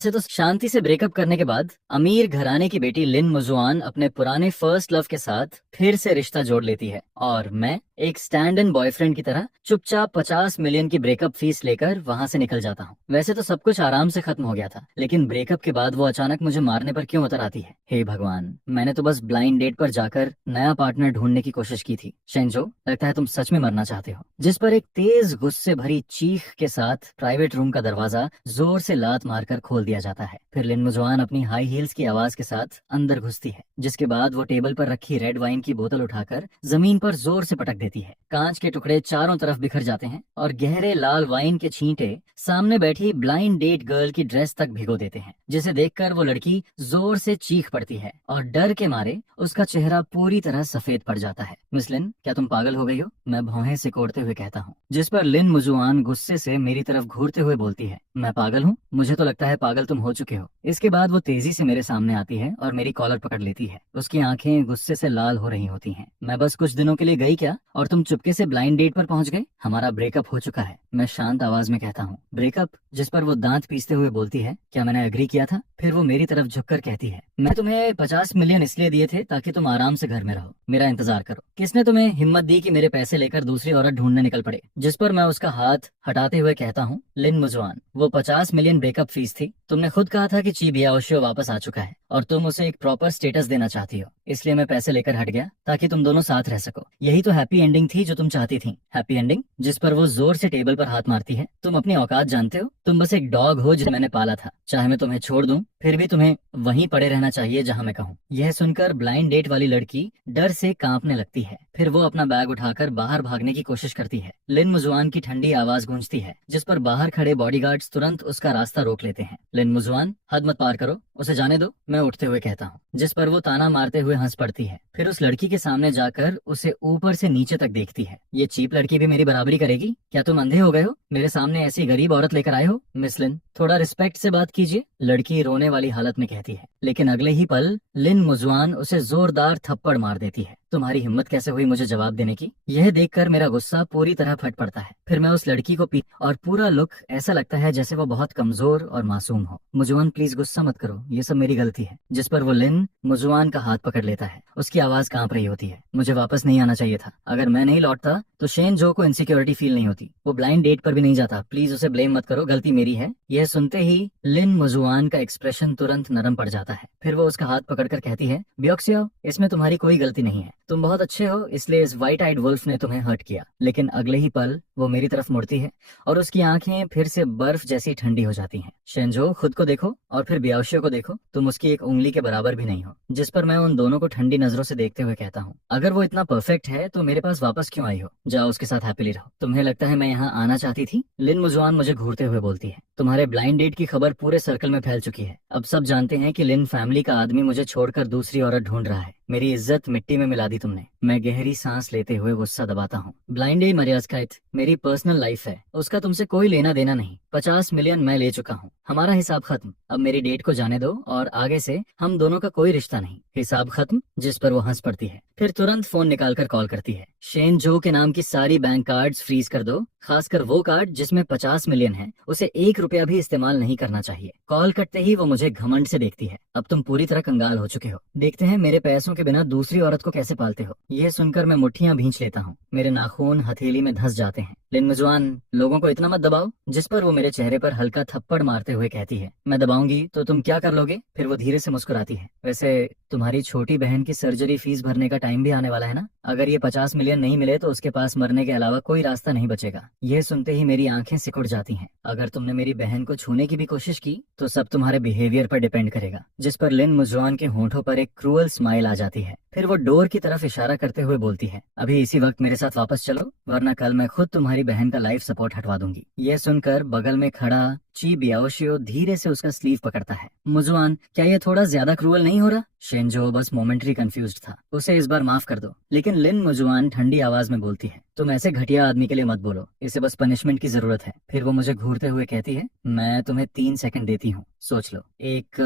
से तो शांति से ब्रेकअप करने के बाद अमीर घराने की बेटी लिन मुजुआन अपने पुराने फर्स्ट लव के साथ फिर से रिश्ता जोड़ लेती है और मैं एक स्टैंड इन बॉयफ्रेंड की तरह चुपचाप 50 मिलियन की ब्रेकअप फीस लेकर वहां से निकल जाता हूँ। वैसे तो सब कुछ आराम से खत्म हो गया था, लेकिन ब्रेकअप के बाद वो अचानक मुझे मारने पर क्यों उतर आती है? हे भगवान, मैंने तो बस ब्लाइंड डेट पर जाकर नया पार्टनर ढूंढने की कोशिश की थी। शेंजो, लगता है तुम सच में मरना चाहते हो। जिस पर एक तेज गुस्से भरी चीख के साथ प्राइवेट रूम का दरवाजा जोर से लात मारकर खोल दिया जाता है। फिर लिन मुजवान अपनी हाई हील्स की आवाज के साथ अंदर घुसती है, जिसके बाद वो टेबल पर रखी रेड वाइन की बोतल उठाकर जमीन पर जोर से पटक देती है। कांच के टुकड़े चारों तरफ बिखर जाते हैं और गहरे लाल वाइन के छींटे सामने बैठी ब्लाइंड डेट गर्ल की ड्रेस तक भिगो देते हैं, जिसे देखकर वो लड़की जोर से चीख पड़ती है और डर के मारे उसका चेहरा पूरी तरह सफेद पड़ जाता है। मिस लिन, क्या तुम पागल हो गई हो? मैं भौहें सिकोड़ते हुए कहता हूँ, जिस पर लिन मुजुआन गुस्से से मेरी तरफ घूरते हुए बोलती है, मैं पागल हूँ? मुझे तो लगता है पागल तुम हो चुके हो। इसके बाद वो तेजी से मेरे सामने आती है और मेरी कॉलर पकड़ लेती है। उसकी आंखें गुस्से से लाल हो रही होती हैं। मैं बस कुछ दिनों के लिए गई क्या और तुम चुपके से ब्लाइंड डेट पर पहुंच गए? हमारा ब्रेकअप हो चुका है, मैं शांत आवाज में कहता हूँ। ब्रेकअप? जिस पर वो दांत पीसते हुए बोलती है, क्या मैंने एग्री किया था? फिर वो मेरी तरफ झुककर कहती है, मैं तुम्हें 50 मिलियन इसलिए दिए थे ताकि तुम आराम से घर में रहो, मेरा इंतजार करो। किसने तुम्हें हिम्मत दी कि मेरे पैसे लेकर दूसरी औरत ढूंढने निकल पड़े? जिस पर मैं उसका हाथ हटाते हुए कहता हूँ, लिन मुजवान, वो 50 मिलियन ब्रेकअप फीस थी। तुमने खुद कहा था कि ची बियाओशियो वापस आ चुका है और तुम उसे एक प्रॉपर स्टेटस देना चाहती हो, इसलिए मैं पैसे लेकर हट गया ताकि तुम दोनों साथ रह सको। यही तो हैप्पी एंडिंग थी जो तुम चाहती थी। Happy ending? जिस पर वो जोर से टेबल पर हाथ मारती है, तुम अपनी औकात जानते हो? तुम बस एक डॉग हो जिसे मैंने पाला था। चाहे मैं तुम्हें छोड़ दूं, फिर भी तुम्हें वहीं पड़े रहना चाहिए जहां मैं कहूँ। यह सुनकर ब्लाइंड डेट वाली लड़की डर से कांपने लगती है। फिर वो अपना बैग उठाकर बाहर भागने की कोशिश करती है। लिन मुजवान की ठंडी आवाज गूंजती है, जिस पर बाहर खड़े बॉडीगार्ड्स तुरंत उसका रास्ता रोक लेते हैं। लिन मुजवान, हद मत पार करो, उसे जाने दो, मैं उठते हुए कहता हूँ। जिस पर वो ताना मारते हुए हंस पड़ती है। फिर उस लड़की के सामने जाकर उसे ऊपर से नीचे तक देखती है। ये चीप लड़की भी मेरी बराबरी करेगी? क्या तुम अंधे हो गए हो? मेरे सामने ऐसी गरीब औरत लेकर आए हो? मिस लिन, थोड़ा रिस्पेक्ट से बात कीजिए, लड़की रोने वाली हालत में कहती है। लेकिन अगले ही पल लिन मुजवान उसे जोरदार थप्पड़ मार देती है। तुम्हारी हिम्मत कैसे हुई मुझे जवाब देने की? यह देखकर मेरा गुस्सा पूरी तरह फट पड़ता है। फिर मैं उस लड़की को और पूरा लुक ऐसा लगता है जैसे वो बहुत कमजोर और मासूम हो। मुजवान, प्लीज गुस्सा मत करो, ये सब मेरी गलती है। जिस पर वो लिन मुजवान का हाथ पकड़ लेता है। उसकी आवाज कांप रही होती है। मुझे वापस नहीं आना चाहिए था। अगर मैं नहीं लौटता तो शेन जो को इनसिक्योरिटी फील नहीं होती। वो ब्लाइंड डेट पर भी नहीं जाता। प्लीज उसे ब्लेम मत करो, गलती मेरी है। यह सुनते ही लिन मुजवान का एक्सप्रेशन तुरंत नरम पड़ जाता है। फिर वो उसका हाथ पकड़कर कहती है, बियोक्सियो, इसमें तुम्हारी कोई गलती नहीं है। तुम बहुत अच्छे हो, इसलिए इस व्हाइट आइड वुल्फ ने तुम्हें हर्ट किया। लेकिन अगले ही पल वो मेरी तरफ मुड़ती है और उसकी आंखें फिर से बर्फ जैसी ठंडी हो जाती हैं। शेंजो, खुद को देखो और फिर बियाओशियो को देखो, तुम उसकी एक उंगली के बराबर भी नहीं हो। जिस पर मैं उन दोनों को ठंडी नजरों से देखते हुए कहता हूँ, अगर वो इतना परफेक्ट है तो मेरे पास वापस क्यों आई हो? जाओ उसके साथ हैप्पीली रहो। तुम्हें लगता है मैं यहाँ आना चाहती थी? लिन मुजवान मुझे घूरते हुए बोलती है, तुम्हारे ब्लाइंड डेट की खबर पूरे सर्कल में फैल चुकी है। अब सब जानते हैं कि लिन फैमिली का आदमी मुझे छोड़कर दूसरी औरत ढूंढ रहा है। मेरी इज्जत मिट्टी में मिला दी तुमने। मैं गहरी सांस लेते हुए गुस्सा दबाता हूँ। ब्लाइंड डे मर्यादकाइत मेरी पर्सनल लाइफ है, उसका तुमसे कोई लेना देना नहीं। 50 मिलियन मैं ले चुका हूँ, हमारा हिसाब खत्म। अब मेरी डेट को जाने दो और आगे से हम दोनों का कोई रिश्ता नहीं। हिसाब खत्म? जिस पर वो हंस पड़ती है। फिर तुरंत फोन निकालकर कॉल करती है, शेन जो के नाम की सारी बैंक कार्ड्स फ्रीज कर दो, खासकर वो कार्ड जिसमें 50 मिलियन है, उसे 1 रुपया भी इस्तेमाल नहीं करना चाहिए। कॉल कटते ही वो मुझे घमंड से देखती है, अब तुम पूरी तरह कंगाल हो चुके हो। देखते हैं मेरे पैसों के बिना दूसरी औरत को कैसे पालते हो। यह सुनकर मैं मुट्ठियां भींच लेता हूँ। मेरे नाखून हथेली में धंस जाते हैं। लिन मुजवान, लोगों को इतना मत दबाओ। जिस पर वो मेरे चेहरे पर हल्का थप्पड़ मारते हुए कहती है, मैं दबाऊंगी तो तुम क्या कर लोगे? फिर वो धीरे से मुस्कुराती है, वैसे तुम्हारी छोटी बहन की सर्जरी फीस भरने का टाइम भी आने वाला है ना? अगर ये 50 मिलियन नहीं मिले तो उसके पास मरने के अलावा कोई रास्ता नहीं बचेगा। यह सुनते ही मेरी आंखें सिकुड़ जाती हैं। अगर तुमने मेरी बहन को छूने की भी कोशिश की तो सब तुम्हारे बिहेवियर पर डिपेंड करेगा। जिस पर लिन मुजवान के होंठों पर एक क्रूअल स्माइल आ जाती है। फिर वो डोर की तरफ इशारा करते हुए बोलती है, अभी इसी वक्त मेरे साथ वापस चलो, वरना कल मैं खुद तुम्हारी बहन का लाइफ सपोर्ट हटवा दूंगी। यह सुनकर बगल में खड़ा ची बियाओशियो धीरे से उसका स्लीव पकड़ता है। मुजवान, क्या ये थोड़ा ज्यादा क्रूअल नहीं हो रहा? शेंजो बस मोमेंटरी कंफ्यूज्ड था, उसे इस बार माफ कर दो। लेकिन लिन मुजवान ठंडी आवाज में बोलती है, तुम ऐसे घटिया आदमी के लिए मत बोलो, इसे बस पनिशमेंट की जरूरत है। फिर वो मुझे घूरते हुए कहती है, मैं तुम्हें 3 सेकंड देती हूँ, सोच लो। 1,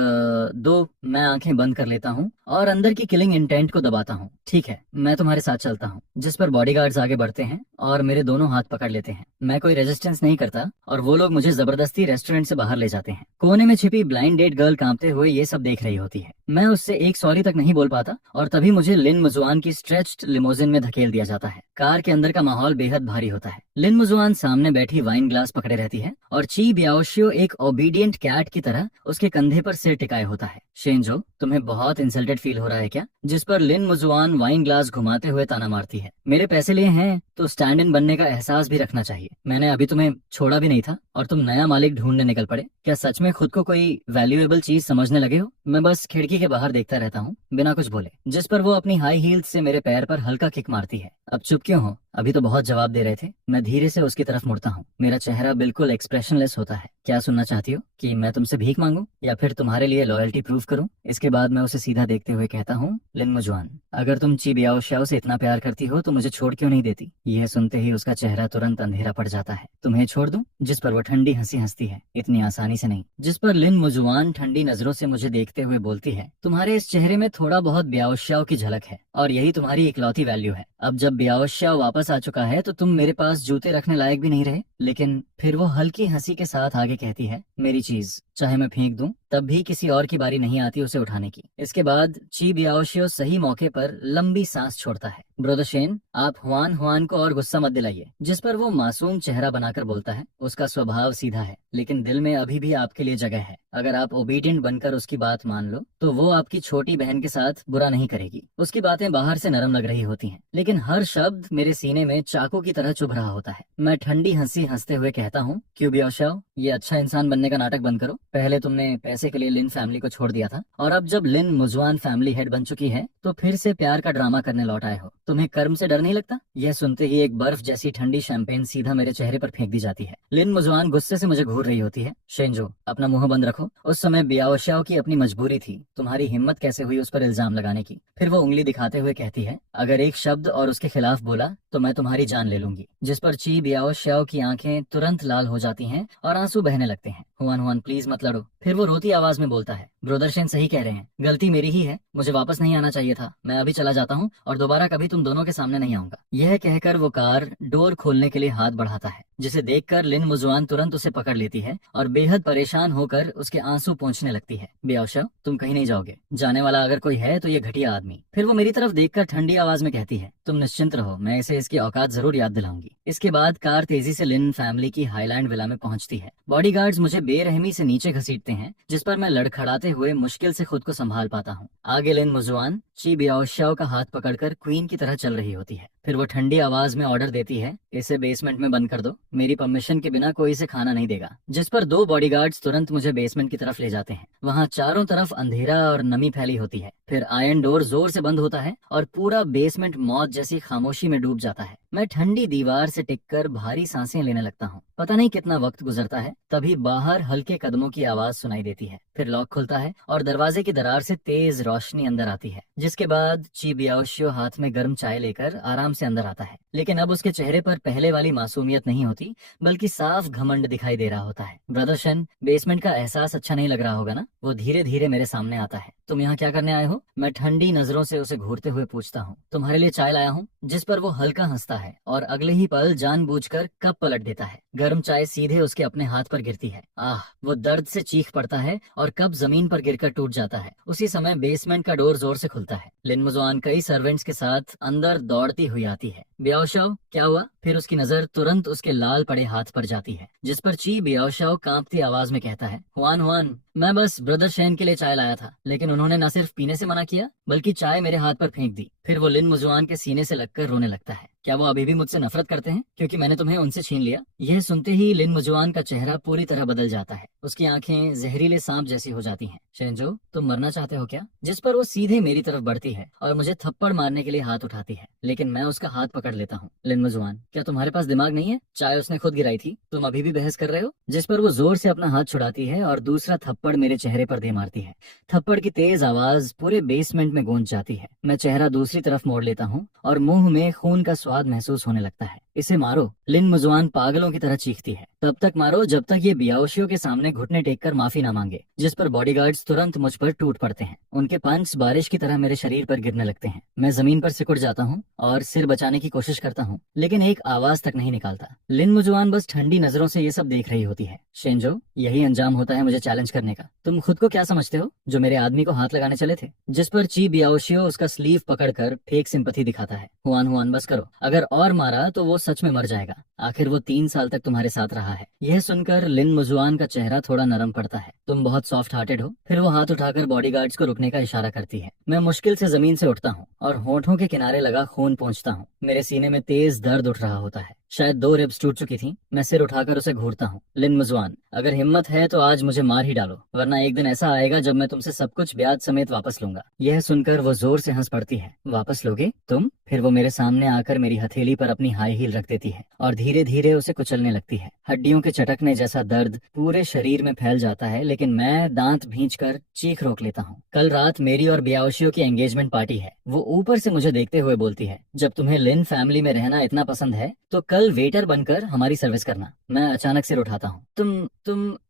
2। मैं आंखें बंद कर लेता हूँ और अंदर की किलिंग इंटेंट को दबाता हूँ। ठीक है, मैं तुम्हारे साथ चलता हूँ। जिस पर बॉडीगार्ड्स आगे बढ़ते हैं और मेरे दोनों हाथ पकड़ लेते हैं। मैं कोई रेजिस्टेंस नहीं करता और वो लोग मुझे जबरदस्ती रेस्टोरेंट से बाहर ले जाते हैं। कोने में छिपी ब्लाइंड डेट गर्ल कांपते हुए ये सब देख रही होती है। मैं उससे एक सॉरी तक नहीं बोल पाता और तभी मुझे लिन मुजुआन की स्ट्रेच्ड लिमोजिन में धकेल दिया जाता है। कार के अंदर का माहौल बेहद भारी होता है। लिन मुजुआन सामने बैठी वाइन ग्लास पकड़े रहती है और ची बियाओशियो एक ओबीडियंट कैट की तरह उसके कंधे पर सिर टिकाए होता है। शेंजो, तुम्हें बहुत इंसल्टेड फील हो रहा है क्या? जिस पर लिन मुजुआन वाइन ग्लास घुमाते हुए ताना मारती है। मेरे पैसे लिए हैं तो स्टैंड इन बनने का एहसास भी रखना चाहिए। मैंने अभी तुम्हें छोड़ा भी नहीं था और तुम नया मालिक ढूंढने निकल पड़े। क्या सच में खुद को कोई वैल्यूएबल चीज समझने लगे हो? मैं बस खिड़की के बाहर देखता रहता हूँ बिना कुछ बोले। जिस पर वो अपनी हाई हील्स से मेरे पैर पर हल्का किक मारती है। अब चुप क्यों हो? अभी तो बहुत जवाब दे रहे थे। मैं धीरे से उसकी तरफ मुड़ता हूँ। मेरा चेहरा बिल्कुल एक्सप्रेशनलेस होता है। क्या सुनना चाहती हो कि मैं तुमसे भीख मांगू या फिर तुम्हारे लिए लॉयल्टी प्रूव करूं? इसके बाद मैं उसे सीधा देखते हुए कहता हूँ, लिन मुजुआन, अगर तुम ची बियाओशियाओ से इतना प्यार करती हो तो मुझे छोड़ क्यों नहीं देती? यह सुनते ही उसका चेहरा तुरंत अंधेरा पड़ जाता है। तुम्हें छोड़ दूं? जिस पर वो ठंडी हंसी हंसती है। इतनी आसानी से नहीं। जिस पर लिन मुजुआन ठंडी नजरों से मुझे देखते हुए बोलती है, तुम्हारे इस चेहरे में थोड़ा बहुत बियाओशियाओ की झलक है और यही तुम्हारी इकलौती वैल्यू है। अब जब बियाओशियाओ वापस आ चुका है तो तुम मेरे पास जूते रखने लायक भी नहीं रहे। लेकिन फिर वो हल्की हंसी के साथ आगे कहती है, मेरी चीज चाहे मैं फेंक दूं तब भी किसी और की बारी नहीं आती उसे उठाने की। इसके बाद ची बियाओशियो सही मौके पर लंबी सांस छोड़ता है। ब्रदर शेन, आप हुआन हुआन को और गुस्सा मत दिलाइए। जिस पर वो मासूम चेहरा बनाकर बोलता है, उसका स्वभाव सीधा है लेकिन दिल में अभी भी आपके लिए जगह है। अगर आप ओबीडियंट बनकर उसकी बात मान लो तो वो आपकी छोटी बहन के साथ बुरा नहीं करेगी। उसकी बातें बाहर से नरम लग रही होती हैं लेकिन हर शब्द मेरे सीने में चाकू की तरह चुभ रहा होता है। मैं ठंडी हंसी हंसते हुए कहता हूँ, क्यों बियाओशियाओ, ये अच्छा इंसान बनने का नाटक बंद करो। पहले तुमने पैसे के लिए लिन फैमिली को छोड़ दिया था और अब जब लिन मुजुआन फैमिली हेड बन चुकी है तो फिर से प्यार का ड्रामा करने लौट आए हो। तुम्हें कर्म से डर नहीं लगता? यह सुनते ही एक बर्फ जैसी ठंडी शैंपेन सीधा मेरे चेहरे पर फेंक दी जाती है। लिन मुजुआन गुस्से से मुझे घूर रही होती है। शेंजो, अपना मुंह बंद रखो। उस समय बियाओशियाओ की अपनी मजबूरी थी, तुम्हारी हिम्मत कैसे हुई उस पर इल्जाम लगाने की? फिर वो उंगली दिखाते हुए कहती है, अगर एक शब्द और उसके खिलाफ बोला तो मैं तुम्हारी जान ले लूंगी। जिस पर ची बियाओशियाओ की आंखें तुरंत लाल हो जाती हैं और आंसू बहने लगते हैं। हुआन हुआन, प्लीज मत लड़ो। फिर वो रोती आवाज में बोलता है, ब्रदर शेन सही कह रहे हैं, गलती मेरी ही है, मुझे वापस नहीं आना चाहिए था। मैं अभी चला जाता हूँ और दोबारा कभी तुम दोनों के सामने नहीं आऊंगा। यह कहकर वो कार डोर खोलने के लिए हाथ बढ़ाता है, जिसे देखकर लिन मुजुआन तुरंत उसे पकड़ लेती है और बेहद परेशान होकर उसके आंसू पोंछने लगती है। बियाओशियाओ, तुम कहीं नहीं जाओगे। जाने वाला अगर कोई है तो ये घटिया आदमी। फिर वो मेरी तरफ देखकर ठंडी आवाज में कहती है, तुम निश्चिंत रहो, मैं इसे इसकी औकात जरूर याद दिलाऊंगी। इसके बाद कार तेजी से लिन फैमिली की हाईलैंड विला में पहुंचती है। बॉडीगार्ड्स मुझे बेरहमी से नीचे घसीटते हैं, जिस पर मैं लड़खड़ाते हुए मुश्किल से खुद को संभाल पाता हूँ। आगे लिन मुजुआन ची बियाओशियाओ का हाथ पकड़कर क्वीन की तरह चल रही होती है। फिर वो ठंडी आवाज में ऑर्डर देती है, इसे बेसमेंट में बंद कर दो, मेरी परमिशन के बिना कोई इसे खाना नहीं देगा। जिस पर दो बॉडीगार्ड्स तुरंत मुझे बेसमेंट की तरफ ले जाते हैं। वहाँ चारों तरफ अंधेरा और नमी फैली होती है। फिर आयरन डोर जोर से बंद होता है और पूरा बेसमेंट मौत जैसी खामोशी में डूब जाता है। मैं ठंडी दीवार से टिककर भारी सांसें लेने लगता हूँ। पता नहीं कितना वक्त गुजरता है, तभी बाहर हल्के कदमों की आवाज सुनाई देती है। फिर लॉक खुलता है और दरवाजे की दरार से तेज रोशनी अंदर आती है। जिसके बाद ची बियाओशियो हाथ में गर्म चाय लेकर आराम से अंदर आता है। लेकिन अब उसके चेहरे पर पहले वाली मासूमियत नहीं होती, बल्कि साफ घमंड दिखाई दे रहा होता है। ब्रदर शन, बेसमेंट का एहसास अच्छा नहीं लग रहा होगा ना? वो धीरे धीरे मेरे सामने आता है। तुम यहाँ क्या करने आए हो? मैं ठंडी नजरों से उसे घूरते हुए पूछता हूँ। तुम्हारे लिए चाय लाया हूँ। जिस पर वो हल्का हंसता है और अगले ही पल जानबूझकर कप पलट देता है। गर्म चाय सीधे उसके अपने हाथ पर गिरती है। आह, वो दर्द से चीख पड़ता है और कप जमीन पर गिरकर टूट जाता है। उसी समय बेसमेंट का डोर जोर से खुलता है। लिन मुजुआन कई सर्वेंट्स के साथ अंदर दौड़ती हुई आती है। बियाओशियाओ, क्या हुआ? फिर उसकी नजर तुरंत उसके लाल पड़े हाथ पर जाती है। जिस पर ची बियाओशियाओ कांपती आवाज में कहता है, हुआन हुआन, मैं बस ब्रदर शेन के लिए चाय लाया था, लेकिन उन्होंने न सिर्फ पीने से मना किया बल्कि चाय मेरे हाथ पर फेंक दी। फिर वो लिन मुजुआन के सीने से लगकर रोने लगता है। क्या वो अभी भी मुझसे नफरत करते हैं क्योंकि मैंने तुम्हें उनसे छीन लिया? यह सुनते ही लिन मुजुआन का चेहरा पूरी तरह बदल जाता है। उसकी आंखें जहरीले सांप जैसी हो जाती हैं। शेंजो, तुम मरना चाहते हो क्या? जिस पर वो सीधे मेरी तरफ बढ़ती है और मुझे थप्पड़ मारने के लिए हाथ उठाती है, लेकिन मैं उसका हाथ पकड़ लेता हूँ। लिन मुजुआन, क्या तुम्हारे पास दिमाग नहीं है? चाय उसने खुद गिराई थी, तुम अभी भी बहस कर रहे हो? जिस पर वो जोर से अपना हाथ छुड़ाती है और दूसरा थप्पड़ मेरे चेहरे पर दे मारती है। थप्पड़ की तेज आवाज पूरे बेसमेंट में गूंज जाती है। मैं चेहरा दूसरी तरफ मोड़ लेता हूँ और मुंह में खून का स्वाद महसूस होने लगता है। इसे मारो। लिन मुजुआन पागलों की तरह चीखती है। तब तक मारो जब तक ये बियाओशियो के सामने घुटने टेक कर माफी ना मांगे, जिस पर बॉडीगार्ड्स तुरंत मुझ पर टूट पड़ते हैं। उनके पंच बारिश की तरह मेरे शरीर पर गिरने लगते हैं। मैं जमीन पर सिकुड़ जाता हूँ और सिर बचाने की कोशिश करता हूँ, लेकिन एक आवाज तक नहीं निकालता। लिन मुजुआन बस ठंडी नजरों से ये सब देख रही होती है। शेंजो, यही अंजाम होता है मुझे चैलेंज करने का। तुम खुद को क्या समझते हो जो मेरे आदमी को हाथ लगाने चले थे? जिस पर ची बियाओशियो उसका स्लीव पकड़कर फेक सिंपैथी दिखाता है। हुआन हुआन बस करो, अगर और मारा तो वो सच में मर जाएगा। आखिर वो 3 साल तक तुम्हारे साथ रहा है। यह सुनकर लिन मुजुआन का चेहरा थोड़ा नरम पड़ता है। तुम बहुत सॉफ्ट हार्टेड हो। फिर वो हाथ उठाकर बॉडीगार्ड्स को रुकने का इशारा करती है। मैं मुश्किल से जमीन से उठता हूँ और होठों के किनारे लगा खून पोंछता हूँ। मेरे सीने में तेज दर्द उठ रहा होता है। शायद 2 रिब्स टूट चुकी थी। मैं सिर उठाकर उसे घूरता हूँ। लिन मुजुआन, अगर हिम्मत है तो आज मुझे मार ही डालो, वरना एक दिन ऐसा आएगा जब मैं तुमसे सब कुछ ब्याज समेत वापस लूंगा। यह सुनकर वो जोर से हंस पड़ती है। वापस लोगे तुम? फिर वो मेरे सामने आकर मेरी हथेली पर अपनी हाई हील रख देती है और धीरे धीरे उसे कुचलने लगती है। हड्डियों के चटकने जैसा दर्द पूरे शरीर में फैल जाता है, लेकिन मैं दांत भींचकर चीख रोक लेता हूँ। कल रात मेरी और बियाओशियो की एंगेजमेंट पार्टी है। वो ऊपर से मुझे देखते हुए बोलती है, जब तुम्हें लिन फैमिली में रहना इतना पसंद है तो कल वेटर बनकर हमारी सर्विस करना। मैं अचानक सिर उठाता हूँ।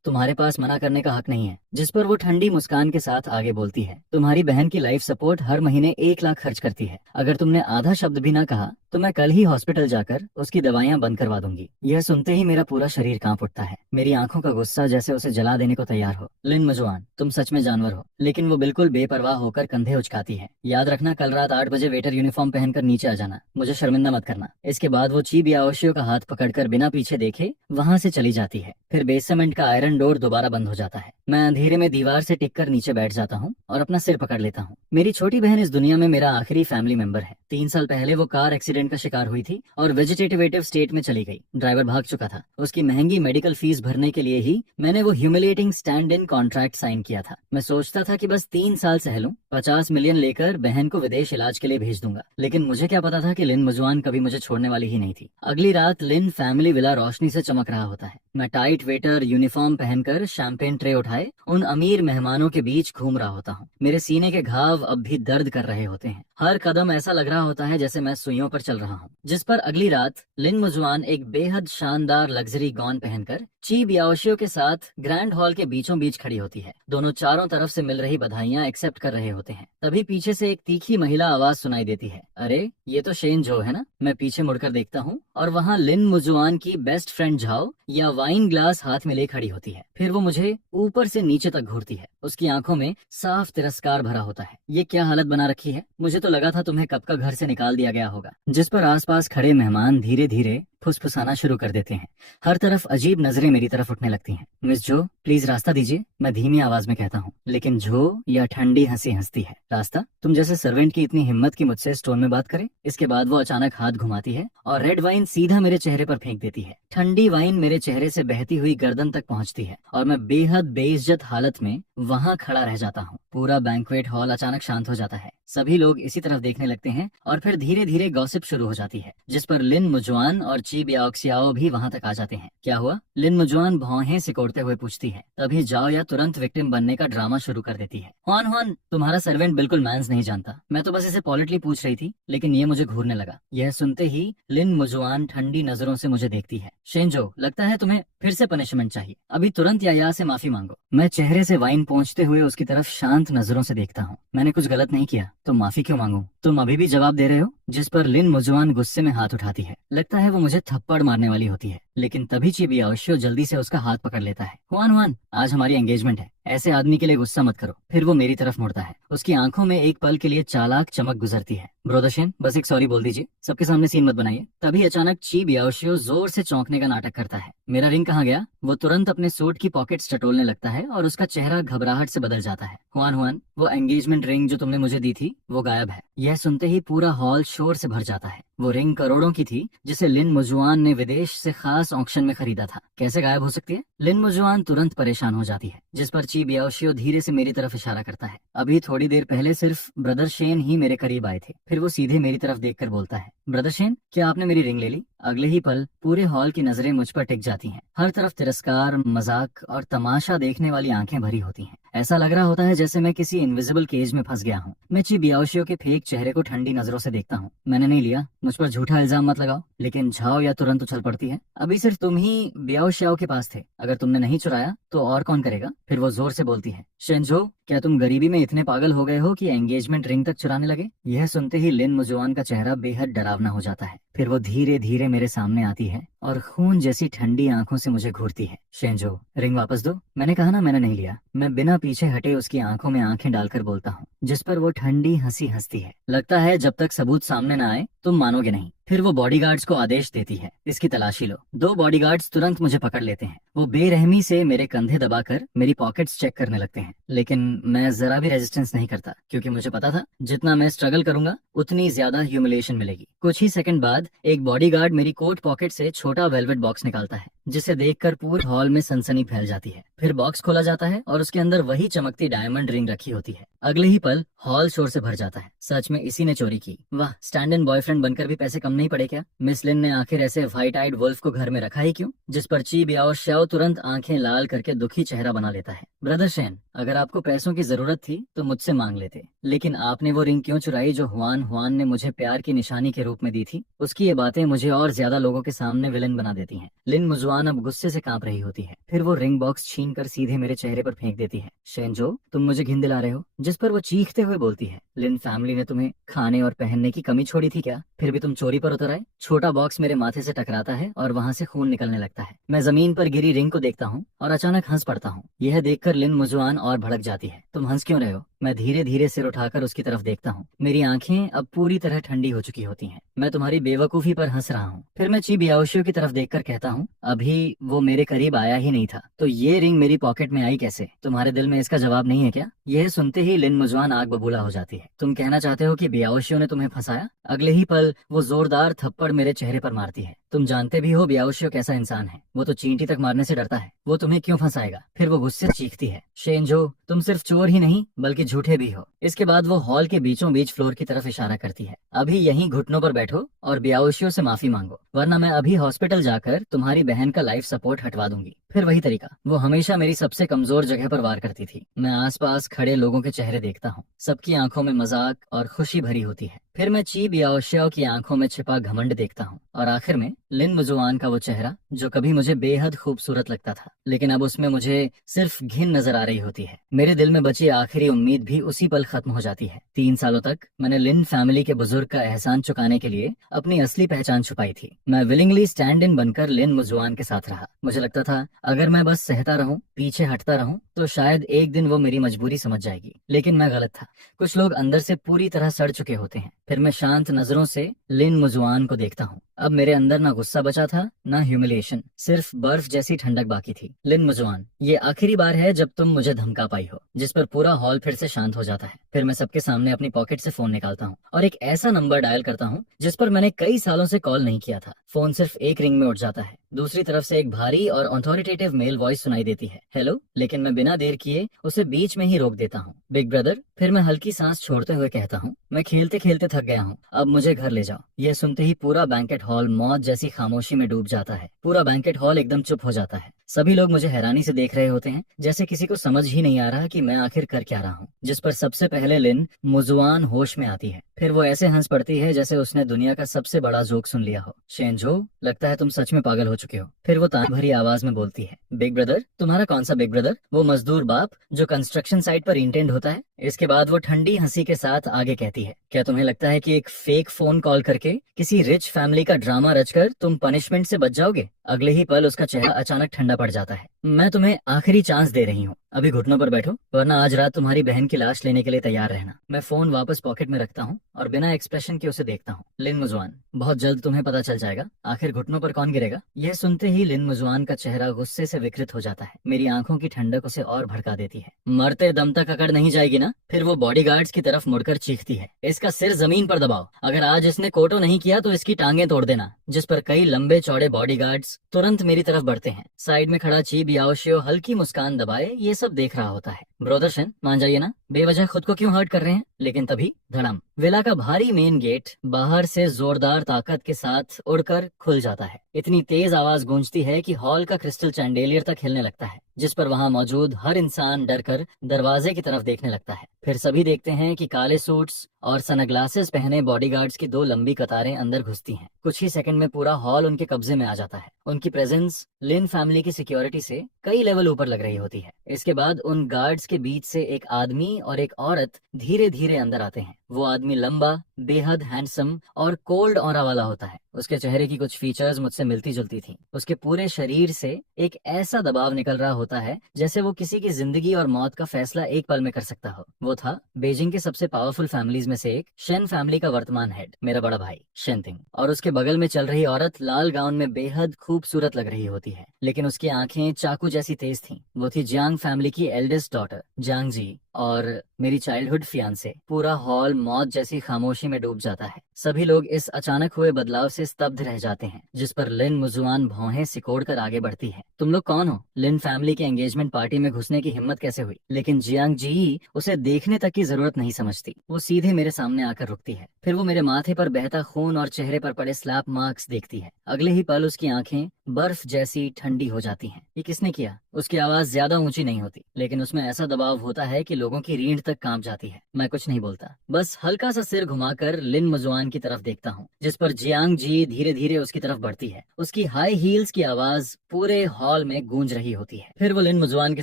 तुम्हारे पास मना करने का हक नहीं है। जिस पर वो ठंडी मुस्कान के साथ आगे बोलती है, तुम्हारी बहन की लाइफ सपोर्ट हर महीने 1 लाख खर्च करती है। अगर तुमने आधा शब्द भी ना कहा तो मैं कल ही हॉस्पिटल जाकर उसकी दवाइयां बंद करवा दूंगी। यह सुनते ही मेरा पूरा शरीर कांप उठता है। मेरी आंखों का गुस्सा जैसे उसे जला देने को तैयार हो। लिन मुजुआन, तुम सच में जानवर हो। लेकिन वो बिल्कुल बेपरवाह होकर कंधे उचकाती है। याद रखना, कल रात 8 बजे वेटर यूनिफॉर्म पहनकर नीचे आ जाना। मुझे शर्मिंदा मत करना। इसके बाद वो ची बियाओशियो का हाथ पकड़कर बिना पीछे देखे वहां से चली जाती है। फिर बेसमेंट का आयरन डोर दोबारा बंद हो जाता है। मैं अंधेरे में दीवार से टिककर नीचे बैठ जाता हूँ और अपना सिर पकड़ लेता हूँ। मेरी छोटी बहन इस दुनिया में मेरा आखिरी फैमिली मेंबर है। 3 साल पहले वो कार एक्सीडेंट का शिकार हुई थी और वेजिटेटिव स्टेट में चली गई। ड्राइवर भाग चुका था। उसकी महंगी मेडिकल फीस भरने के लिए ही मैंने वो humiliating stand in contract sign किया था। मैं सोचता था कि बस 3 साल सह लूं, 50 मिलियन लेकर बहन को विदेश इलाज के लिए भेज दूंगा। लेकिन मुझे क्या पता था कि लिन मुजुआन कभी मुझे छोड़ने वाली ही नहीं थी। अगली रात लिन फैमिली विला रोशनी से चमक रहा होता है। मैं टाइट वेटर यूनिफॉर्म पहनकर शैंपेन ट्रे उठाए उन अमीर मेहमानों के बीच घूम रहा होता हूँ। मेरे सीने के घाव अब भी दर्द कर रहे होते हैं। हर कदम ऐसा लग रहा होता है जैसे मैं सुइयों पर चल रहा हूँ। जिस पर अगली रात लिन मुजुआन एक बेहद शानदार लग्जरी गॉन पहनकर ची बियाओशियो के साथ ग्रैंड हॉल के बीचों बीच खड़ी होती है। दोनों चारों तरफ से मिल रही बधाइयां एक्सेप्ट कर रहे होते हैं। तभी पीछे से एक तीखी महिला आवाज सुनाई देती है, अरे ये तो शेन जो है ना। मैं पीछे मुड़कर देखता हूँ और वहाँ लिन मुजुआन की बेस्ट फ्रेंड झाओ या वाइन ग्लास हाथ में ले खड़ी होती है। फिर वो मुझे ऊपर से नीचे तक घूरती है। उसकी आंखों में साफ तिरस्कार भरा होता है। ये क्या हालत बना रखी है? मुझे तो लगा था तुम्हें कब का घर से निकाल दिया गया होगा। जिस पर आसपास खड़े मेहमान धीरे धीरे फुसफुसाना शुरू कर देते हैं। हर तरफ अजीब नजरें मेरी तरफ उठने लगती हैं। मिस जो, प्लीज रास्ता दीजिए, मैं धीमी आवाज में कहता हूँ। लेकिन जो या ठंडी हंसी हंसती है। रास्ता? तुम जैसे सर्वेंट की इतनी हिम्मत की मुझसे स्टोन में बात करे? इसके बाद वो अचानक हाथ घुमाती है और रेड वाइन सीधा मेरे चेहरे पर फेंक देती है। ठंडी वाइन मेरे चेहरे से बहती हुई गर्दन तक पहुंचती है और मैं बेहद बेइज्जत हालत में वहां खड़ा रह जाता हूँ। पूरा बैंक्वेट हॉल अचानक शांत हो जाता है। सभी लोग इसी तरफ देखने लगते हैं और फिर धीरे धीरे गॉसिप शुरू हो जाती है, जिस पर लिन मुजुआन और ची बियाओक्सियाओ भी वहां तक आ जाते हैं। क्या हुआ? लिन मुजुआन भौहें सिकोड़ते हुए पूछती है। तभी जाओ या तुरंत विक्टिम बनने का ड्रामा शुरू कर देती है। हुआन हुआन, तुम्हारा सर्वेंट बिल्कुल मैंस नहीं जानता। मैं तो बस इसे पॉलिटली पूछ रही थी, लेकिन ये मुझे घूरने लगा। यह सुनते ही लिन मुजुआन ठंडी नजरों से मुझे देखती है। शेंजो, लगता है तुम्हें फिर से पनिशमेंट चाहिए। अभी तुरंत या से माफी मांगो। मैं चेहरे से वाइन पहुंचते हुए उसकी तरफ शांत नजरों से देखता हूँ। मैंने कुछ गलत नहीं किया तो माफी क्यों मांगू? तुम अभी भी जवाब दे रहे हो? जिस पर लिन मुजुआन गुस्से में हाथ उठाती है। लगता है वो मुझे थप्पड़ मारने वाली होती है, लेकिन तभी ची बियाओशियो जल्दी से उसका हाथ पकड़ लेता है। हुआन हुआन, आज हमारी एंगेजमेंट है, ऐसे आदमी के लिए गुस्सा मत करो। फिर वो मेरी तरफ मुड़ता है। उसकी आंखों में एक पल के लिए चालाक चमक गुजरती है। ब्रोदर, बस एक सॉरी बोल दीजिए, सबके सामने सीन मत बनाइए। तभी अचानक ची बियाओशियो जोर से चौंकने का नाटक करता है। मेरा रिंग कहाँ गया? वो तुरंत अपने सूट की पॉकेट्स टटोलने लगता है और उसका चेहरा घबराहट से बदल जाता है। हुआन हुआन, वो एंगेजमेंट रिंग जो तुमने मुझे दी थी वो गायब है। यह सुनते ही पूरा हॉल शोर से भर जाता है। वो रिंग करोड़ों की थी, जिसे लिन मुजुआन ने विदेश से खास ऑक्शन में खरीदा था। कैसे गायब हो सकती है? लिन मुजुआन तुरंत परेशान हो जाती है, जिस पर ची बियाओशियो धीरे से मेरी तरफ इशारा करता है। अभी थोड़ी देर पहले सिर्फ ब्रदर शेन ही मेरे करीब आए थे। फिर वो सीधे मेरी तरफ देखकर बोलता है, ब्रदर शेन, क्या आपने मेरी रिंग ले ली? अगले ही पल पूरे हॉल की नजरें मुझ पर टिक जाती हैं। हर तरफ तिरस्कार, मजाक और तमाशा देखने वाली आंखें भरी होती हैं। ऐसा लग रहा होता है जैसे मैं किसी इनविजिबल केज में फंस गया हूँ। मैं ची बियाओशियो के फेक चेहरे को ठंडी नजरों से देखता हूँ। मैंने नहीं लिया, मुझ पर झूठा इल्जाम मत लगाओ। लेकिन झाओ या तुरंत उछल पड़ती है, अभी सिर्फ तुम ही बियाओशियाओ के पास थे, अगर तुमने नहीं चुराया तो और कौन करेगा। फिर वो जोर से बोलती है, शेंजो, क्या तुम गरीबी में इतने पागल हो गए हो कि एंगेजमेंट रिंग तक चुराने लगे। यह सुनते ही लिन मुजुआन का चेहरा बेहद डरावना हो जाता है। फिर वो धीरे धीरे मेरे सामने आती है और खून जैसी ठंडी आंखों से मुझे घूरती है। शेंजो, रिंग वापस दो। मैंने कहा ना मैंने नहीं लिया। मैं बिना पीछे हटे उसकी आंखों में आंखें डालकर बोलता हूँ, जिस पर वो ठंडी हंसी हंसती है। लगता है जब तक सबूत सामने न आए तुम मानोगे नहीं। फिर वो बॉडीगार्ड्स को आदेश देती है, इसकी तलाशी लो। 2 बॉडीगार्ड्स तुरंत मुझे पकड़ लेते हैं। वो बेरहमी से मेरे कंधे दबाकर मेरी पॉकेट्स चेक करने लगते हैं, लेकिन मैं जरा भी रेजिस्टेंस नहीं करता, क्योंकि मुझे पता था जितना मैं स्ट्रगल करूंगा उतनी ज्यादा ह्यूमिलिएशन मिलेगी। कुछ ही सेकंड बाद एक बॉडीगार्ड मेरी कोट पॉकेट से छोटा वेलवेट बॉक्स निकालता है, जिसे देखकर पूरे हॉल में सनसनी फैल जाती है। फिर बॉक्स खोला जाता है और उसके अंदर वही चमकती डायमंड रिंग रखी होती है। अगले ही पल हॉल शोर से भर जाता है। सच में इसी ने चोरी की। वाह, स्टैंड इन बॉयफ्रेंड बनकर भी पैसे कम नहीं पड़े क्या। मिस लिन ने आखिर ऐसे व्हाइट आइड वुल्फ को घर में रखा ही क्यों। जिस पर ची बियाओ श्याओ तुरंत आंखें लाल करके दुखी चेहरा बना लेता है। ब्रदर शेन, अगर आपको पैसों की जरूरत थी तो मुझसे मांग लेते, लेकिन आपने वो रिंग क्यों चुराई जो हुआन हुआन ने मुझे प्यार की निशानी के रूप में दी थी। उसकी ये बातें मुझे और ज्यादा लोगों के सामने विलन बना देती हैं। लिन मुजुआन अब गुस्से से कांप रही होती है। फिर वो रिंग बॉक्स छीन कर सीधे मेरे चेहरे पर फेंक देती है। शेंजो, तुम मुझे घिन दिला रहे हो। जिस पर वो चीखते हुए बोलती है, लिन फैमिली ने तुम्हें खाने और पहनने की कमी छोड़ी थी क्या। फिर भी तुम चोरी पर उतर आए। छोटा बॉक्स मेरे माथे से टकराता है और वहाँ से खून निकलने लगता है। मैं जमीन पर गिरी रिंग को देखता हूँ और अचानक हंस पड़ता हूँ। यह देखकर लिन मुजुआन और भड़क जाती है। तुम हंस क्यों रहे हो। मैं धीरे धीरे सिर उठाकर उसकी तरफ देखता हूँ। मेरी आंखें अब पूरी तरह ठंडी हो चुकी होती हैं। मैं तुम्हारी बेवकूफी पर हंस रहा हूँ। फिर मैं ची बियाओशियो की तरफ देखकर कहता हूँ, अभी वो मेरे करीब आया ही नहीं था, तो ये रिंग मेरी पॉकेट में आई कैसे। तुम्हारे दिल में इसका जवाब नहीं है क्या। यह सुनते ही लिन मुजुआन आग बबूला हो जाती है। तुम कहना चाहते हो कि बियाओशियो ने तुम्हें फंसाया। अगले ही पल वो जोरदार थप्पड़ मेरे चेहरे पर मारती है। तुम जानते भी हो बियाओशियो कैसा इंसान है। वो तो चींटी तक मारने से डरता है। वो तुम्हें क्यों फंसाएगा। फिर वो गुस्से से चीखती है, शेंजो, तुम सिर्फ चोर ही नहीं बल्कि झूठे भी हो। इसके बाद वो हॉल के बीचों बीच फ्लोर की तरफ इशारा करती है। अभी यहीं घुटनों पर बैठो और बियाओशियो से माफी मांगो, वरना मैं अभी हॉस्पिटल जाकर तुम्हारी बहन का लाइफ सपोर्ट हटवा दूंगी। फिर वही तरीका। वो हमेशा मेरी सबसे कमजोर जगह पर वार करती थी। मैं आसपास खड़े लोगों के चेहरे देखता हूँ। सबकी आंखों में मजाक और खुशी भरी होती है। फिर मैं ची बियाओशियो की आंखों में छिपा घमंड देखता हूँ और आखिर में लिन मुजुआन का वो चेहरा जो कभी मुझे बेहद खूबसूरत लगता था, लेकिन अब उसमें मुझे सिर्फ घिन नजर आ रही होती है। मेरे दिल में बची आखिरी उम्मीद भी उसी पल खत्म हो जाती है। 3 सालों तक मैंने लिन फैमिली के बुजुर्ग का एहसान चुकाने के लिए अपनी असली पहचान छुपाई थी। मैं विलिंगली स्टैंड इन बनकर लिन मुजुआन के साथ रहा। मुझे लगता था अगर मैं बस सहता रहूं, पीछे हटता रहूं, तो शायद एक दिन वो मेरी मजबूरी समझ जाएगी। लेकिन मैं गलत था। कुछ लोग अंदर से पूरी तरह सड़ चुके होते हैं। फिर मैं शांत नजरों से लिन मुजुआन को देखता हूँ। अब मेरे अंदर ना गुस्सा बचा था, ना ह्यूमिलिएशन, सिर्फ बर्फ जैसी ठंडक बाकी थी। लिन मुजुआन, ये आखिरी बार है जब तुम मुझे धमका पाई हो। जिस पर पूरा हॉल फिर से शांत हो जाता है। फिर मैं सबके सामने अपनी पॉकेट से फोन निकालता हूँ और एक ऐसा नंबर डायल करता हूँ जिस पर मैंने कई सालों से कॉल नहीं किया था। फोन सिर्फ एक रिंग में उठ जाता है। दूसरी तरफ से एक भारी और अथॉरिटेटिव मेल वॉइस सुनाई देती है, हेलो। लेकिन मैं बिना देर किए उसे बीच में ही रोक देता हूँ। Big brother. फिर मैं हल्की सांस छोड़ते हुए कहता हूँ, मैं खेलते खेलते थक गया हूँ, अब मुझे घर ले जाओ। यह सुनते ही पूरा बैंकेट हॉल मौत जैसी खामोशी में डूब जाता है। पूरा बैंकेट हॉल एकदम चुप हो जाता है। सभी लोग मुझे हैरानी से देख रहे होते हैं, जैसे किसी को समझ ही नहीं आ रहा कि मैं आखिर कर क्या रहा हूँ। जिस पर सबसे पहले लिन मुजुआन होश में आती है। फिर वो ऐसे हंस पड़ती है जैसे उसने दुनिया का सबसे बड़ा जोक सुन लिया हो। शेंजो, लगता है तुम सच में पागल हो चुके हो। फिर वो तान भरी आवाज में बोलती है, बिग ब्रदर। तुम्हारा कौन सा बिग ब्रदर। वो मजदूर बाप जो कंस्ट्रक्शन साइट पर इंटेंड होता है। इसके बाद वो ठंडी हंसी के साथ आगे कहती है, क्या तुम्हें लगता है कि एक फेक फोन कॉल करके किसी रिच फैमिली का ड्रामा रचकर तुम पनिशमेंट से बच जाओगे। अगले ही पल उसका चेहरा अचानक ठंडा पड़ जाता है। मैं तुम्हें आखिरी चांस दे रही हूँ, अभी घुटनों पर बैठो, वरना आज रात तुम्हारी बहन की लाश लेने के लिए तैयार रहना। मैं फोन वापस पॉकेट में रखता हूँ और बिना एक्सप्रेशन के उसे देखता हूँ। लिन मुजुआन, बहुत जल्द तुम्हें पता चल जाएगा आखिर घुटनों पर कौन गिरेगा। यह सुनते ही लिन मुजुआन का चेहरा गुस्से से विकृत हो जाता है। मेरी आंखों की ठंडक उसे और भड़का देती है। मरते दम तक अकड़ नहीं जाएगी ना। फिर वो बॉडीगार्ड्स की तरफ मुड़कर चीखती है, इसका सिर जमीन पर दबाओ। अगर आज इसने कोटो नहीं किया तो इसकी टांगे तोड़ देना। जिस पर कई लंबे चौड़े बॉडीगार्ड्स तुरंत मेरी तरफ बढ़ते हैं। साइड में खड़ा ची बियाओशियो हल्की मुस्कान दबाए ये सब देख रहा होता है। ब्रोदर शेन, मान जाइए ना, बेवजह खुद को क्यों हर्ट कर रहे हैं? लेकिन तभी धड़म, विला का भारी मेन गेट बाहर से जोरदार ताकत के साथ उड़कर खुल जाता है। इतनी तेज आवाज गूंजती है कि हॉल का क्रिस्टल चैंडेलियर तक हिलने लगता है, जिस पर वहां मौजूद हर इंसान डरकर दरवाजे की तरफ देखने लगता है। फिर सभी देखते हैं कि काले सूट्स और सनग्लासेस पहने बॉडीगार्ड्स की दो लंबी कतारें अंदर घुसती हैं। कुछ ही सेकंड में पूरा हॉल उनके कब्जे में आ जाता है। उनकी प्रेजेंस लिन फैमिली की सिक्योरिटी से कई लेवल ऊपर लग रही होती है। इसके बाद उन गार्ड्स के बीच से एक आदमी और एक औरत धीरे धीरे अंदर आते हैं। वो आदमी लंबा, बेहद हैंडसम और कोल्ड ऑरा वाला होता है। उसके चेहरे की कुछ फीचर्स मुझसे मिलती जुलती थी। उसके पूरे शरीर से एक ऐसा दबाव निकल रहा होता है जैसे वो किसी की जिंदगी और मौत का फैसला एक पल में कर सकता हो। वो था बीजिंग के सबसे पावरफुल फैमिलीज में से एक, शेन फैमिली का वर्तमान हेड, मेरा बड़ा भाई शेनतिंग। और उसके बगल में चल रही औरत लाल गाउन में बेहद खूबसूरत लग रही होती है, लेकिन उसकी आंखें चाकू जैसी तेज थीं। वो थी जियांग फैमिली की एल्डेस्ट डॉटर जियांग जी और मेरी चाइल्डहुड फियांसे। पूरा हॉल मौत जैसी खामोशी में डूब जाता है। सभी लोग इस अचानक हुए बदलाव से स्तब्ध रह जाते हैं, जिस पर लिन मुजुआन भौहें सिकोड़कर आगे बढ़ती है। तुम लोग कौन हो? लिन फैमिली की एंगेजमेंट पार्टी में घुसने की हिम्मत कैसे हुई? लेकिन जियांग जी उसे देखने तक की जरूरत नहीं समझती। वो सीधे मेरे सामने आकर रुकती है। फिर वो मेरे माथे पर बहता खून और चेहरे पर पड़े स्लैप मार्क्स देखती है। अगले ही पल उसकी आंखें बर्फ जैसी ठंडी हो जाती हैं। ये किसने किया? उसकी आवाज ज्यादा ऊंची नहीं होती, लेकिन उसमें ऐसा दबाव होता है कि लोगों की रीढ़ तक कांप जाती है। मैं कुछ नहीं बोलता, बस हल्का सा सिर घुमाकर लिन मुजुआन की तरफ देखता हूँ, जिस पर जियांग जी धीरे धीरे उसकी तरफ बढ़ती है। उसकी हाई हील्स की आवाज पूरे हॉल में गूंज रही होती है। फिर वो लिन मुजुआन के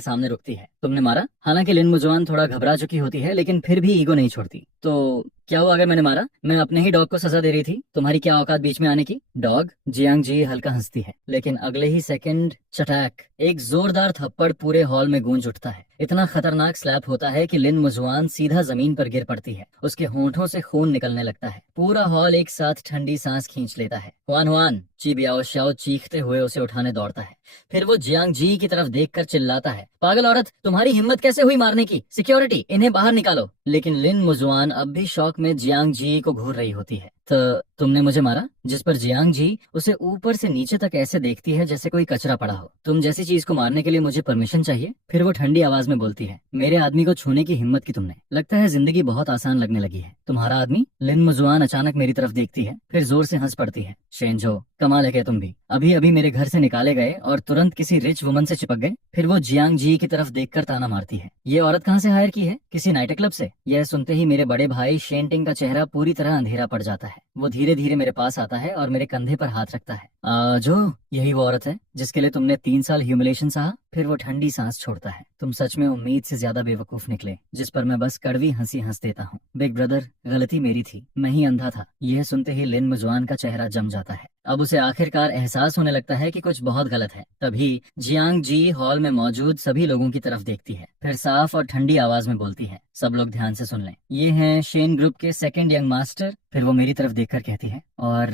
सामने रुकती है। तुमने मारा? हालांकि लिन मुजुआन थोड़ा घबरा चुकी होती है, लेकिन फिर भी ईगो नहीं छोड़ती। तो क्या हुआ अगर मैंने मारा? मैं अपने ही डॉग को सजा दे रही थी। तुम्हारी क्या औकात बीच में आने की? डॉग? जियांग जी हल्का हंसती है, लेकिन अगले ही सेकंड चटाक, एक जोरदार थप्पड़ पूरे हॉल में गूंज उठता है। इतना खतरनाक स्लैप होता है कि लिन मुजुआन सीधा जमीन पर गिर पड़ती है। उसके होंठों से खून निकलने लगता है। पूरा हॉल एक साथ ठंडी सांस खींच लेता है। हुआन हुआन, ची बियाओ शाओ चीखते हुए उसे उठाने दौड़ता है। फिर वो जियांग जी की तरफ देखकर चिल्लाता है, पागल औरत, तुम्हारी हिम्मत कैसे हुई मारने की? सिक्योरिटी, इन्हें बाहर निकालो। लेकिन लिन मुजुआन अब भी शौक में जियांग जी को घूर रही होती है। तो तुमने मुझे मारा? जिस पर जियांग जी उसे ऊपर से नीचे तक ऐसे देखती है जैसे कोई कचरा पड़ा हो। तुम जैसी चीज को मारने के लिए मुझे परमिशन चाहिए? फिर वो ठंडी आवाज में बोलती है, मेरे आदमी को छूने की हिम्मत की तुमने? लगता है जिंदगी बहुत आसान लगने लगी है। तुम्हारा आदमी? लिन मुजुआन अचानक मेरी तरफ देखती है, फिर जोर से हंस पड़ती है। शेनजो, कमाल है क्या तुम भी? अभी अभी मेरे घर से निकाले गए और तुरंत किसी रिच वुमन से चिपक गए। फिर वो जियांग जी की तरफ देखकर ताना मारती है, ये औरत कहाँ से हायर की है? किसी नाइट क्लब से? यह सुनते ही मेरे बड़े भाई शेनटिंग का चेहरा पूरी तरह अंधेरा पड़ जाता है। वो धीरे धीरे मेरे पास आता है और मेरे कंधे पर हाथ रखता है। जो यही वो औरत है जिसके लिए तुमने 3 साल ह्यूमिलेशन सहा? फिर वो ठंडी सांस छोड़ता है। तुम सच में उम्मीद से ज्यादा बेवकूफ निकले। जिस पर मैं बस कड़वी हंसी हंस देता हूँ। बिग ब्रदर, गलती मेरी थी, मैं ही अंधा था। यह सुनते ही लिन मुजुआन का चेहरा जम जाता है। अब उसे आखिरकार एहसास होने लगता है कि कुछ बहुत गलत है। तभी जियांग जी हॉल में मौजूद सभी लोगों की तरफ देखती है, फिर साफ और ठंडी आवाज में बोलती है, सब लोग ध्यान से सुन लें, ये हैं शेन ग्रुप के सेकंड यंग मास्टर। फिर वो मेरी तरफ देखकर कहती है, और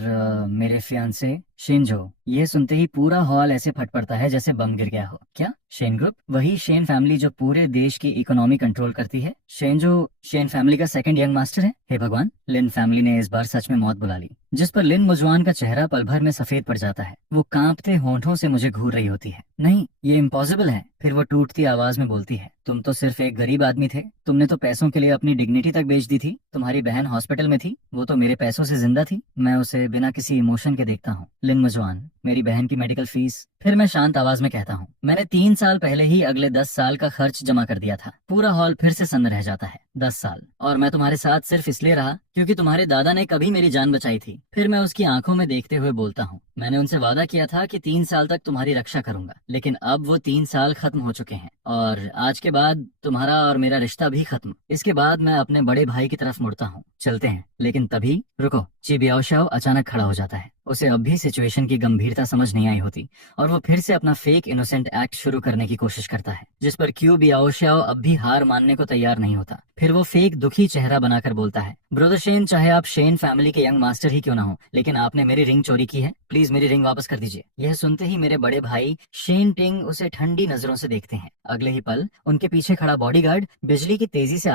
मेरे फियांसे शिनजो। ये सुनते ही पूरा हॉल ऐसे फट पड़ता है जैसे बम गिर गया हो। क्या? Shane group? वही शेन फैमिली जो पूरे देश की इकोनॉमी कंट्रोल करती है। शेनजो शेन फैमिली का सेकंड यंग मास्टर है? हे भगवान, लिन फैमिली ने इस बार सच में मौत बुला ली। जिस पर लिन मुजुआन का चेहरा पल भर में सफेद पड़ जाता है। वो कांपते होंठों से मुझे घूर रही होती है। नहीं, ये इम्पॉसिबल है। फिर वो टूटती आवाज में बोलती है, तुम तो सिर्फ एक गरीब आदमी थे। तुमने तो पैसों के लिए अपनी डिग्निटी तक बेच दी थी। तुम्हारी बहन हॉस्पिटल में थी, वो तो मेरे पैसों से जिंदा थी। मैं उसे बिना किसी इमोशन के देखता हूँ। लिन मुजुआन, मेरी बहन की मेडिकल फीस। फिर मैं शांत आवाज में कहता हूँ, मैंने 3 साल पहले ही अगले 10 साल का खर्च जमा कर दिया था। पूरा हॉल फिर से सन्न रह जाता है। 10 साल, और मैं तुम्हारे साथ सिर्फ इसलिए रहा क्योंकि तुम्हारे दादा ने कभी मेरी जान बचाई थी। फिर मैं उसकी आंखों में देखते हुए बोलता हूँ, मैंने उनसे वादा किया था कि 3 साल तक तुम्हारी रक्षा करूंगा, लेकिन अब वो 3 साल खत्म हो चुके हैं और आज के बाद तुम्हारा और मेरा रिश्ता भी खत्म। इसके बाद मैं अपने बड़े भाई की तरफ मुड़ता हूँ, चलते हैं। लेकिन तभी रुको, ची बियाओशाओ अचानक खड़ा हो जाता है। उसे अब भी सिचुएशन की गंभीरता समझ नहीं आई होती और वो फिर से अपना फेक इनोसेंट एक्ट शुरू करने की कोशिश करता है, जिस पर क्यू बियाओशाओ अब भी हार मानने को तैयार नहीं होता। फिर वो फेक दुखी चेहरा बनाकर बोलता है, ब्रदर शेन, चाहे आप शेन फैमिली के यंग मास्टर ही क्यों ना हो, लेकिन आपने मेरी रिंग चोरी की है, प्लीज मेरी रिंग वापस कर दीजिए। यह सुनते ही मेरे बड़े भाई शेन टिंग उसे ठंडी नजरों से देखते हैं। अगले ही पल उनके पीछे खड़ा बॉडीगार्ड बिजली की तेजी से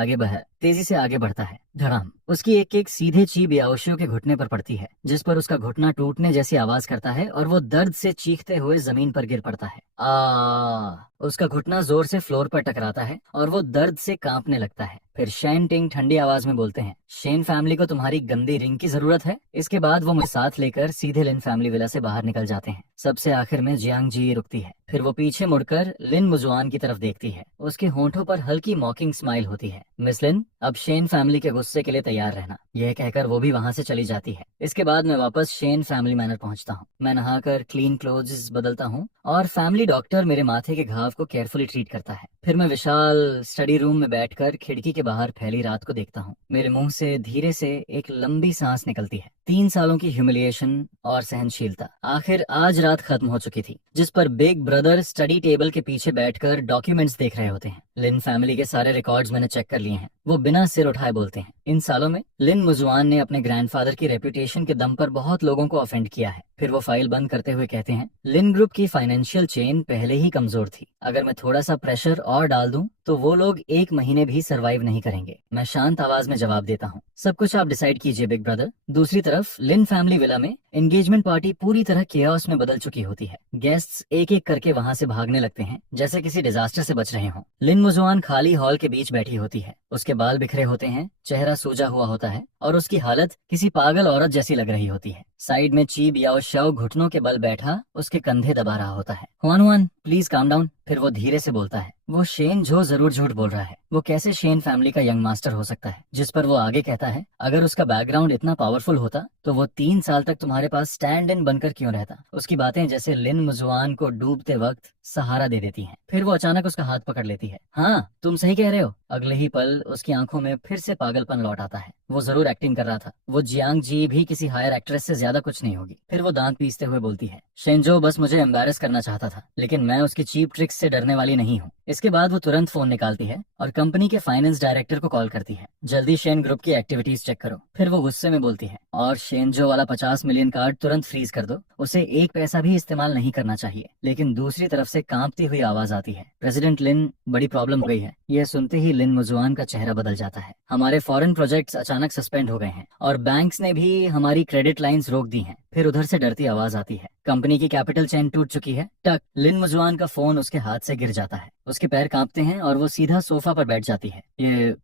आगे बढ़ता है। धड़ाम, उसकी एक एक सीधे चीब याओशियो के घुटने पर पड़ती है, जिस पर उसका घुटना टूटने जैसी आवाज करता है और वो दर्द से चीखते हुए जमीन पर गिर पड़ता है। उसका घुटना जोर से फ्लोर पर टकराता है और वो दर्द से कांपने लगता है। फिर शेन टिंग ठंडी आवाज में बोलते हैं, शेन फैमिली को तुम्हारी गंदी रिंग की जरूरत है। इसके बाद वो मुझे साथ लेकर सीधे लिन फैमिली विला से बाहर निकल जाते हैं। सबसे आखिर में जियांग जी रुकती है। फिर वो पीछे मुड़कर लिन मुजुआन की तरफ देखती है। उसके होंठों पर हल्की मॉकिंग स्माइल होती है। मिस लिन, अब शेन फैमिली के गुस्से के लिए तैयार रहना। यह कहकर वो भी वहाँ से चली जाती है। इसके बाद मैं वापस शेन फैमिली मैनर पहुँचता हूँ। मैं नहाकर क्लीन क्लोथ्स बदलता हूँ और फैमिली डॉक्टर मेरे माथे के घाव को केयरफुली ट्रीट करता है। फिर मैं विशाल स्टडी रूम में बैठकर खिड़की के बाहर फैली रात को देखता हूँ। मेरे मुंह से धीरे से एक लंबी सांस निकलती है। 3 सालों की ह्यूमिलिएशन और सहनशीलता आखिर आज रात खत्म हो चुकी थी, जिस पर बिग ब्रदर स्टडी टेबल के पीछे बैठकर डॉक्यूमेंट्स देख रहे होते हैं। लिन फैमिली के सारे रिकॉर्ड्स मैंने चेक कर लिए हैं। वो बिना सिर उठाए बोलते हैं, इन सालों में लिन मुजुआन ने अपने ग्रैंडफादर की रेपुटेशन के दम पर बहुत लोगों को ऑफेंड किया है। फिर वो फाइल बंद करते हुए कहते हैं, लिन ग्रुप की फाइनेंशियल चेन पहले ही कमजोर थी। अगर मैं थोड़ा सा प्रेशर और डाल दूं तो वो लोग 1 महीने भी सरवाइव नहीं करेंगे। मैं शांत आवाज में जवाब देता हूँ, सब कुछ आप डिसाइड कीजिए बिग ब्रदर। दूसरी तरफ लिन फैमिली विला में एंगेजमेंट पार्टी पूरी तरह केओस में बदल चुकी होती है। गेस्ट्स एक एक करके वहाँ से भागने लगते हैं जैसे किसी डिजास्टर से बच रहे हों। लिन मुजुआन खाली हॉल के बीच बैठी होती है। उसके बाल बिखरे होते हैं, चेहरा सूजा हुआ होता है और उसकी हालत किसी पागल औरत जैसी लग रही होती है। साइड में चीब याओ शाओ घुटनों के बल बैठा उसके कंधे दबा रहा होता है। Hwan Hwan, please calm down. फिर वो धीरे से बोलता है, वो शेन जो जरूर झूठ बोल रहा है। वो कैसे शेन फैमिली का यंग मास्टर हो सकता है? जिस पर वो आगे कहता है, अगर उसका बैकग्राउंड इतना पावरफुल होता तो वो 3 साल तक तुम्हारे पास स्टैंड इन बनकर क्यों रहता? उसकी बातें जैसे लिन मुजुआन को डूबते वक्त सहारा दे देती हैं। फिर वो अचानक उसका हाथ पकड़ लेती है। हाँ, तुम सही कह रहे हो। अगले ही पल उसकी आंखों में फिर से पागलपन लौट आता है। वो जरूर एक्टिंग कर रहा था। वो जियांग जी भी किसी हायर एक्ट्रेस से ज्यादा कुछ नहीं होगी। फिर वो दांत पीसते हुए बोलती है, शेंजो बस मुझे एम्बैरस करना चाहता था, लेकिन मैं उसकी चीप ट्रिक्स से डरने वाली नहीं हूँ। इसके बाद वो तुरंत फोन निकालती है और कंपनी के फाइनेंस डायरेक्टर को कॉल करती है, जल्दी शेन ग्रुप की एक्टिविटीज चेक करो। फिर वो गुस्से में बोलती है, और शेंजो वाला 50 मिलियन कार्ड तुरंत फ्रीज कर दो, उसे 1 पैसा भी इस्तेमाल नहीं करना चाहिए। लेकिन दूसरी तरफ से कांपती हुई आवाज आती है, प्रेसिडेंट लिन, बड़ी प्रॉब्लम हो गई है। यह सुनते ही लिन मुजुआन का चेहरा बदल जाता है। हमारे फॉरेन प्रोजेक्ट्स अचानक सस्पेंड हो गए हैं और बैंक्स ने भी हमारी क्रेडिट लाइंस रोक दी हैं। फिर उधर से डरती आवाज आती है, कंपनी की कैपिटल चेन टूट चुकी है। टक, लिन मुजुआन का फोन उसके हाथ से गिर जाता है। उसके पैर कांपते हैं और वो सीधा सोफा पर बैठ जाती है।